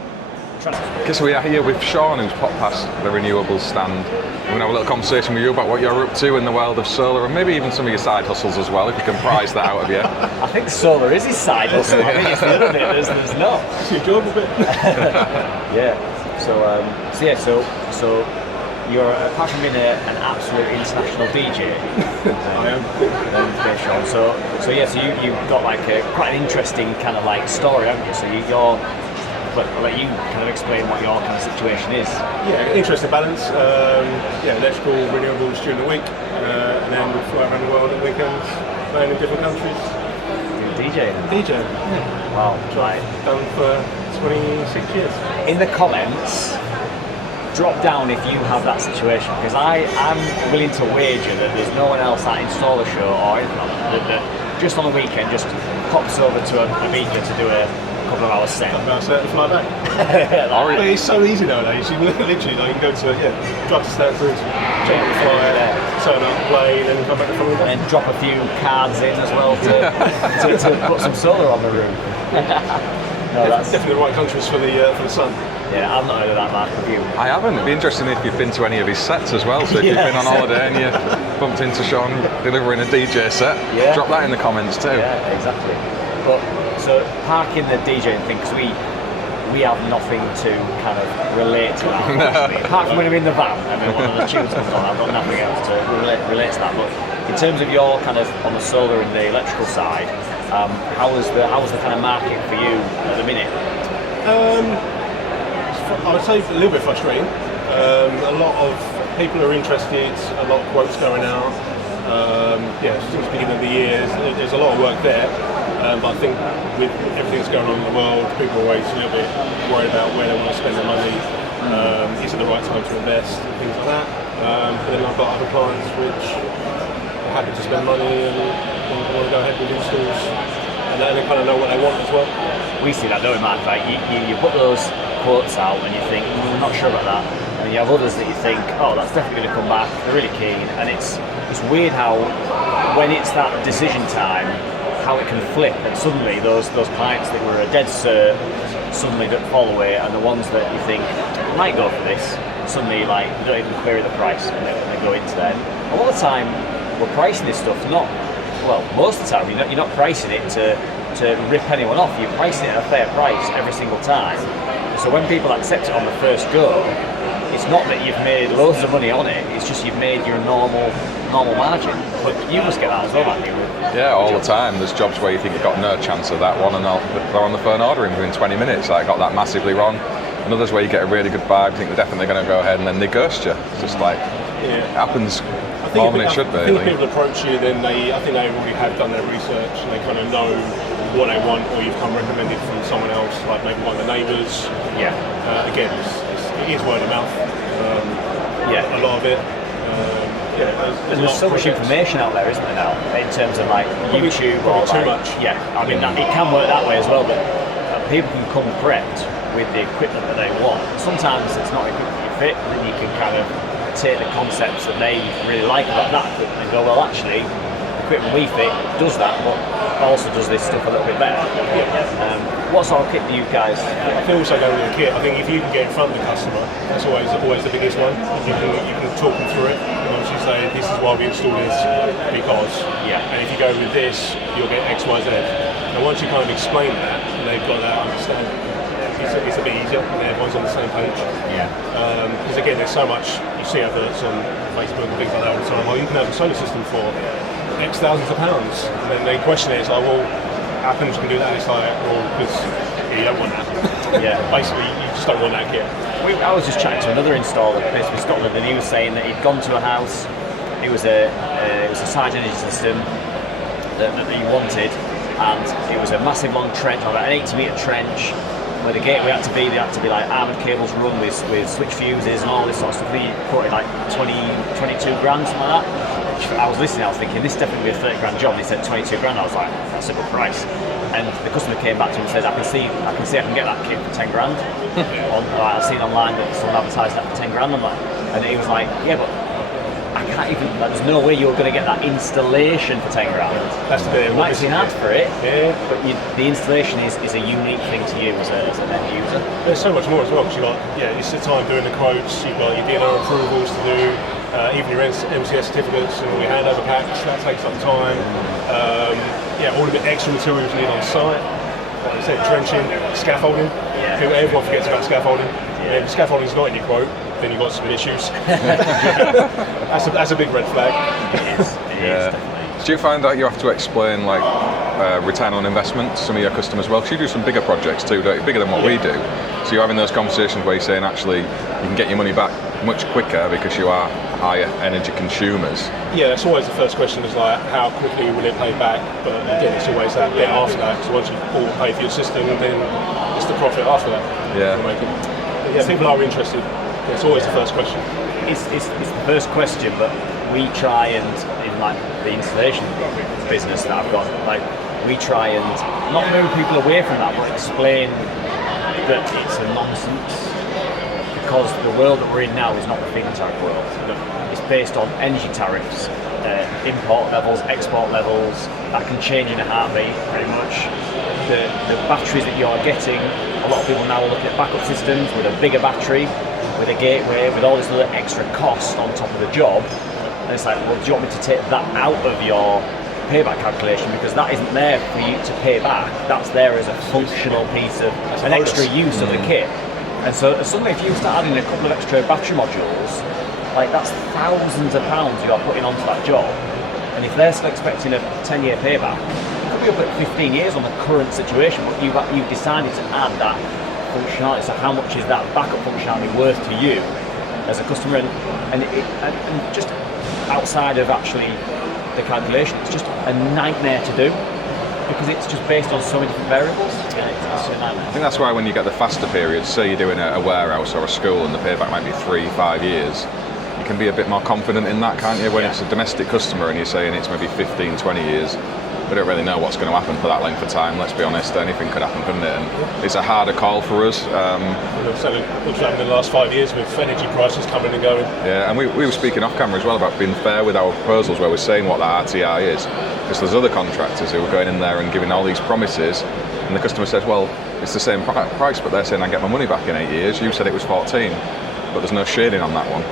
Okay, so we are here with Sean, who's popped past the Renewables stand. We're going to have a little conversation with you about what you're up to in the world of solar, and maybe even some of your side hustles as well, if you can prize that out of you. I think solar is his side hustle. I think it's the other bit there's not. It's your job a bit. So you're, apart from being an absolute international DJ, I am. So you've got like quite an interesting kind of like story, haven't you? So I'll let you kind of explain what your kind of situation is. Yeah, interesting balance. Electrical, renewables during the week, and then we fly around the world at weekends, playing in different countries. DJ. Yeah. Wow. I've done for 26 years. In the comments, drop down if you have that situation, because I'm willing to wager that there's no one else at Installershow or anything like that that just on the weekend just pops over to a meeting to do a couple of hours set. I'm about to fly back. But it's so easy nowadays. You literally, you can go to drive to Stanford, jump on the flyer, turn up, plane, and come back the following day. And drop a few cards in as well to put some solar on the roof. No, that's definitely the right countries for the sun. Yeah, I've not heard of that, Mark. Have you? I haven't. It'd be interesting if you've been to any of his sets as well. So if you've been on holiday and you bumped into Sean delivering a DJ set, drop that in the comments too. Yeah, exactly. But so parking the DJing thing, because we have nothing to kind of relate to that. Apart from when I'm in the van and then one of the tunes comes on, I've got nothing else to relate to that. But in terms of your kind of on the solar and the electrical side, how was the kind of market for you at the minute? I would say it's a little bit frustrating. A lot of people are interested, a lot of quotes going out. Since the beginning of the year, there's a lot of work there. But I think with everything that's going on in the world, people are always a little bit worried about where they want to spend their money. Is it the right time to invest, and things like that. But then I've got other clients which are happy to spend money and want to go ahead with installs, and they kind of know what they want as well. We see that, don't we, Mark? Like you put those quotes out and you think, I'm not sure about that, and then you have others that you think, oh, that's definitely going to come back, they're really keen, and it's weird how when it's that decision time, how it can flip, and suddenly those clients that were a dead cert suddenly don't fall away, and the ones that you think might go for this suddenly like don't even query the price and they go into them. A lot of the time we're pricing this stuff most of the time you're not pricing it to rip anyone off, you're pricing it at a fair price every single time. So when people accept it on the first go, it's not that you've made loads of money on it, it's just you've made your normal margin. But you must get that as well, aren't you? Yeah, all the time. There's jobs where you think you've got no chance of that one, and they're on the phone ordering within 20 minutes. I got that massively wrong. And others where you get a really good vibe, you think they're definitely going to go ahead, and then they ghost you. It's just like, it happens more than it should be. I think if people approach you, then I think they already have done their research, and they kind of know what they want, or you've come recommended from someone else, like maybe one of the neighbours. Yeah. Again, it is word of mouth. A lot of it. There's so much information out there, isn't there now, in terms of like YouTube or too like, much. Yeah, I mean it can work that way as well, but people can come prepped with the equipment that they want. Sometimes it's not equipment you fit, and then you can kind of take the concepts that they really like about that equipment and go, well, actually, the equipment we fit does that, but also does this stuff a little bit better. What sort of kit do you guys? I think also go with the kit. I think if you can get in front of the customer, that's always the biggest one. You can talk them through it. And once you say, this is why we install this, because. And if you go with this, you'll get X, Y, Z. And once you kind of explain that, and they've got that understanding, it's a bit easier, and everyone's on the same page. Because again, there's so much, you see adverts on Facebook and things like that all the time. Oh, you can have a solar system for X thousands of pounds. And then they question it, it's like, well, how come you can do that? It's like, well, because you don't want that. Basically, you just don't want that kit. I was just chatting to another installer based in Scotland, and he was saying that he'd gone to a house. It was a side energy system that he wanted, and it was a massive long trench, about an 80-metre trench, where the gateway had to be, they had to be like armoured cables run with switch fuses and all this sort of stuff. They quoted like 22 grand, something like that. I was listening, I was thinking, this is definitely a 30 grand job. They said 22 grand. I was like, that's a good price. And the customer came back to him and said, I can see I can get that kit for 10 grand. I've seen online that someone advertised that for 10 grand. And he was like, yeah, but I can't even, like, there's no way you're going to get that installation for 10 grand. That's the bit. You might see an ad for it, yeah, but the installation is a unique thing to you as an end user. There's so much more as well, because you've got, you sit time doing the quotes, you've got your DNO approvals to do, even your MCS certificates and all your handover packs, that takes up time. All the extra materials you need on site, like I said, trenching, scaffolding. Everyone forgets about scaffolding. If scaffolding's not in your quote, then you've got some issues. That's a big red flag. It is definitely. Do you find that you have to explain like return on investment to some of your customers as well? Because you do some bigger projects too, don't you? Bigger than what we do. So you're having those conversations where you're saying actually you can get your money back much quicker because you are higher energy consumers. Yeah, that's always the first question, is like how quickly will it pay back? But again, it's always that bit after that, because once you all pay for your system, then it's the profit after that. Yeah. But people are interested. It's always the first question. It's the first question, but we try and, in like the installation business that I've got, like we try and not move people away from that, but explain that it's a nonsense, because the world that we're in now is not the feed-in tariff world. It's based on energy tariffs, import levels, export levels. That can change in a heartbeat, pretty much. The batteries that you're getting, a lot of people now are looking at backup systems with a bigger battery, with a gateway, with all this other extra cost on top of the job. And it's like, well, do you want me to take that out of your payback calculation, because that isn't there for you to pay back, that's there as a functional piece of an extra use of the kit. And so suddenly if you start adding a couple of extra battery modules, like that's thousands of pounds you are putting onto that job. And if they're still expecting a 10-year payback, it could be up at 15 years on the current situation, but you've decided to add that functionality. So how much is that backup functionality worth to you as a customer? And just outside of actually the calculation, it's just a nightmare to do, because it's just based on so many different variables. It's a nightmare. I think that's why when you get the faster periods, say you're doing a warehouse or a school and the payback might be 3-5 years, you can be a bit more confident in that, can't you? When it's a domestic customer and you're saying it's maybe 15-20 years, we don't really know what's going to happen for that length of time. Let's be honest, anything could happen, couldn't it? And it's a harder call for us. So what's happened in the last 5 years with energy prices coming and going? Yeah, and we were speaking off camera as well about being fair with our proposals, where we're saying what the RTI is, because there's other contractors who are going in there and giving all these promises, and the customer says, well, it's the same price, but they're saying I get my money back in 8 years. You said it was 14, but there's no shading on that one.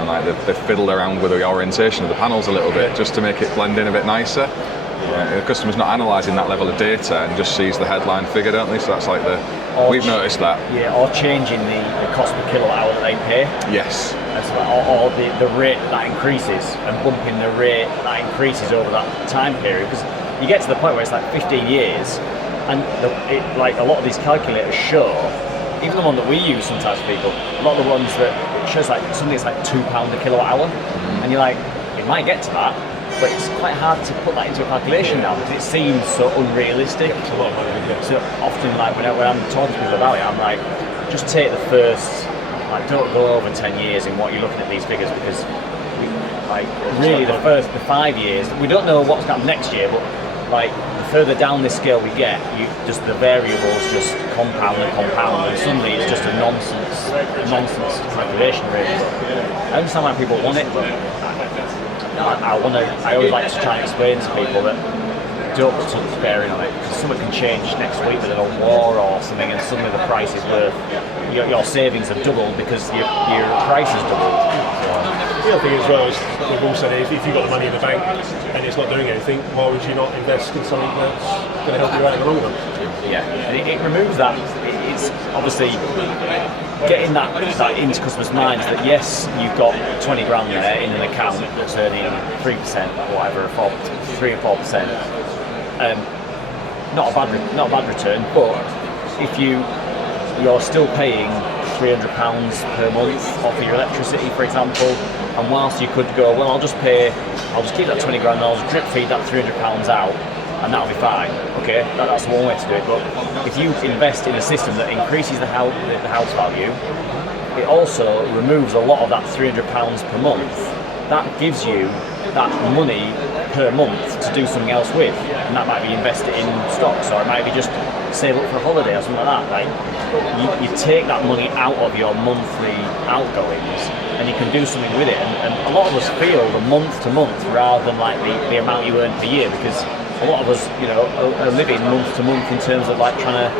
And like they've fiddled around with the orientation of the panels a little bit just to make it blend in a bit nicer. The customer's not analysing that level of data and just sees the headline figure, don't they? So that's like we've noticed that. Yeah, or changing the cost per kilowatt hour that they pay. Yes. Or the rate that increases, and bumping the rate that increases over that time period. Because you get to the point where it's like 15 years, and like a lot of these calculators show, even the one that we use sometimes for people, a lot of the ones that it shows like something that's like £2 a kilowatt hour, and you're like, it might get to that, but it's quite hard to put that into a calculation now because it seems so unrealistic. It's a lot of money. So often, like when I'm talking to people about it, I'm like, just take the first, like, don't go over 10 years in what you're looking at these figures, because the 5 years, we don't know what's going to happen next year, but like the further down this scale we get, just the variables just compound, and suddenly it's just a nonsense calculation really. I understand why people want it, but I always like to try and explain to people that don't put too much bearing on it, because something can change next week with a war or something, and suddenly the price is worth, your savings have doubled because your price has doubled. The other thing as well is, we've all said, if you've got the money in the bank and it's not doing anything, why would you not invest in something that's going to help you out in the long run? Yeah, and it removes that. It's obviously getting that into customers' minds that yes, you've got 20 grand there in an account that's earning 3% or whatever, 3 or 4%. Not a bad return, but if you're still paying £300 per month off of your electricity, for example, and whilst you could go, well, I'll just keep that 20 grand and I'll just drip feed that £300 out, and that'll be fine. Okay, that's one way to do it. But if you invest in a system that increases the house value, it also removes a lot of that £300 per month. That gives you that money per month to do something else with, and that might be invested in stocks, or it might be just save up for a holiday or something like that. Like you take that money out of your monthly outgoings, and you can do something with it. And a lot of us feel the month to month rather than like the amount you earn per year, because a lot of us, are living month to month in terms of like trying to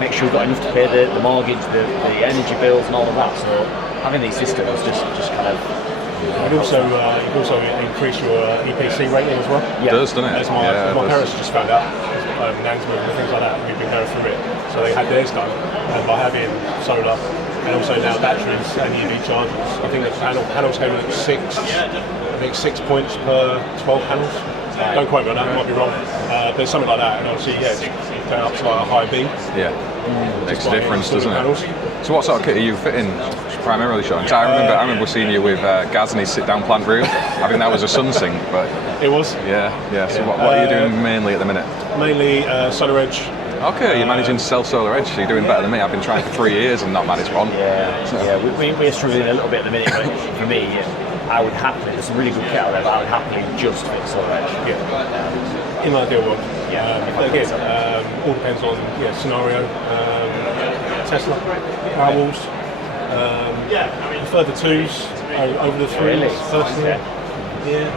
make sure we've got enough to pay the mortgage, the energy bills, and all of that. So having these systems just kind of. You can also increase your EPC rating as well. It does, doesn't it? As my parents just found out, Nan's moving and things like that. We've been going through it, so they had theirs done, and by having solar and also now batteries and EV chargers, I think the panels came in at 6 points per 12 panels. Don't quote me on that, I might be wrong. But something like that, and obviously, it's going up to like a high B. Yeah, makes a difference, doesn't it? So what sort of kit are you fitting primarily, Sean? I remember seeing you with Gazny's sit-down plant roof. I think that was a Sunsync, but... It was? Yeah. So what are you doing mainly at the minute? Mainly Solar Edge. Okay, you're managing to sell Solar Edge, so you're doing better than me. I've been trying for 3 years and not managed one. We're struggling a little bit at the minute, but for me, I would happily, there's some really good kit out there, but I would happily just fit Solar Edge. Yeah. In my ideal world. But again, all depends on scenario. Tesla, Powerwalls. Prefer the 2s over the 3s, personally. Yeah.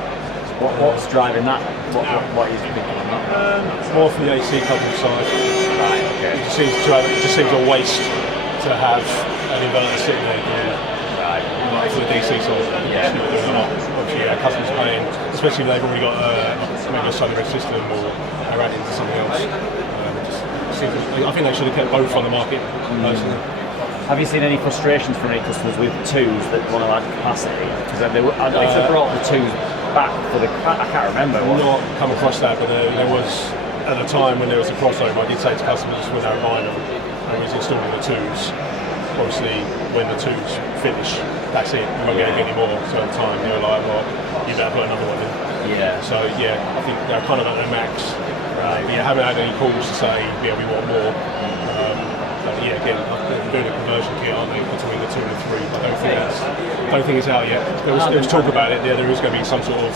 What's driving that? What are you thinking on that? More from the AC couple side. Right, okay. It just seems a waste to have an inverter sitting there for the DC side. Yeah. Doing a lot. Obviously, our customers paying, especially if they've already got maybe a solar edge system or they're adding to something else. I think they should have kept both on the market, personally. Have you seen any frustrations from any customers with 2s that want to add capacity? Because if they brought the 2s back for I can't remember. I've not come across that, but there was, at the time when there was a crossover, I did say to customers when they were buying them, I was installing the 2s. Obviously, when the 2s finish, that's it, you won't get any more. So at the time, they were like, well, you better put another one in. Yeah. So I think they're kind of at their max. I haven't had any calls to say, we want more. But again, they're doing a conversion kit, aren't they, between the 2 and the 3. I don't think it's out yet. There was talk about it. There is going to be some sort of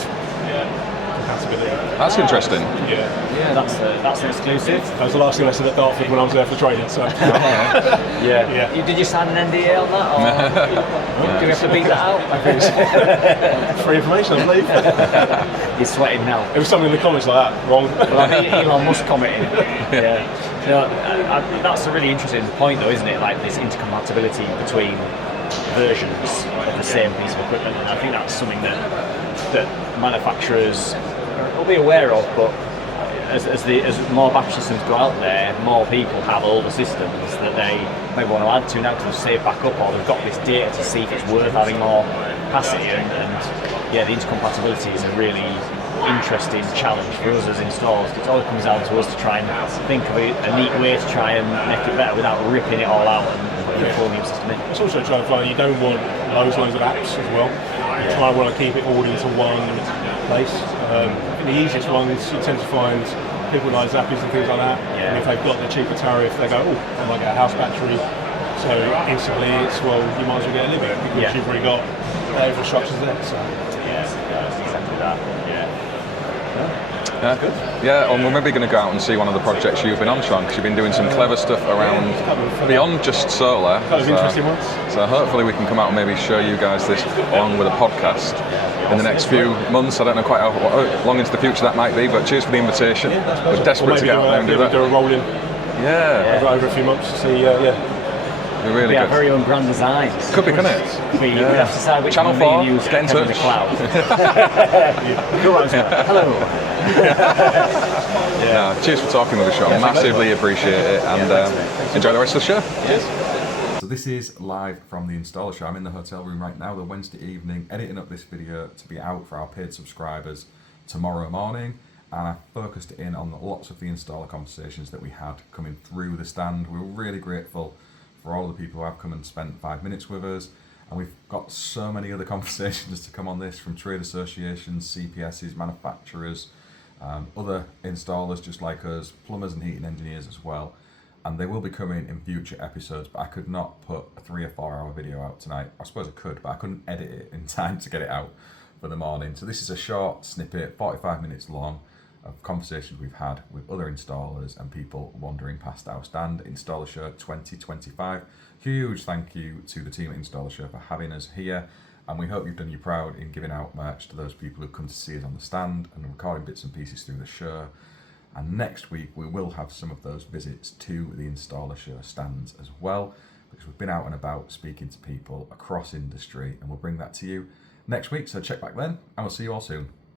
compatibility. That's interesting. Yeah, that's an exclusive. That was the last thing I said at Dartford when I was there for training. So. Yeah. Did you sign an NDA on that? Or do we have to beat that out? Free information, I believe. You're sweating now. It was something in the comments like that. Wrong. Well, I think Elon Musk commented. Yeah. That's a really interesting point, though, isn't it? Like this intercompatibility between versions of the same piece of equipment. And I think that's something that manufacturers will be aware of, but as more battery systems go out there, more people have older systems that they maybe want to add to now because they've saved back up, or they've got this data to see if it's worth having more capacity. And the intercompatibility is a really interesting challenge for us as installers. It all comes down to us to try and think of a neat way to try and make it better without ripping it all out and putting a full new system in. It's also trying to find you don't want loads of apps as well. You try and want to keep it all into one place. The easiest ones you tend to find people like Zappies and things like that. Yeah. And if they've got the cheaper tariff, they go, I might get a house battery. So instantly it's, you might as well get a living because you've already got the infrastructure there. So. Exactly that. Yeah, and we're maybe going to go out and see one of the projects you've been on, Sean, because you've been doing some clever stuff around beyond just solar. Interesting ones. So hopefully we can come out and maybe show you guys this along with a podcast in the next few months. I don't know quite how long into the future that might be, but cheers for the invitation. We're desperate to get out there and do that. Do a rolling over a few months to see, We're really We good. have very own grand designs. Could be, couldn't it? We have to decide which Channel one 4, we use. get in Head of touch. the cloud. Hello. Cheers for talking with us, Sean. Massively appreciate it, and enjoy the rest of the show. Cheers. So this is live from the Installershow. I'm in the hotel room right now, the Wednesday evening, editing up this video to be out for our paid subscribers tomorrow morning. And I focused in on lots of the installer conversations that we had coming through the stand. We were really grateful for all the people who have come and spent 5 minutes with us. And we've got so many other conversations to come on this, from trade associations, CPSs, manufacturers, other installers just like us, plumbers and heating engineers as well. And they will be coming in future episodes, but I could not put a 3 or 4 hour video out tonight. I suppose I could, but I couldn't edit it in time to get it out for the morning. So this is a short snippet, 45 minutes long, of conversations we've had with other installers and people wandering past our stand, Installershow 2025. Huge thank you to the team at Installershow for having us here. And we hope you've done you proud in giving out merch to those people who've come to see us on the stand and recording bits and pieces through the show. And next week we will have some of those visits to the Installershow stands as well, because we've been out and about speaking to people across industry, and we'll bring that to you next week. So check back then, and we'll see you all soon.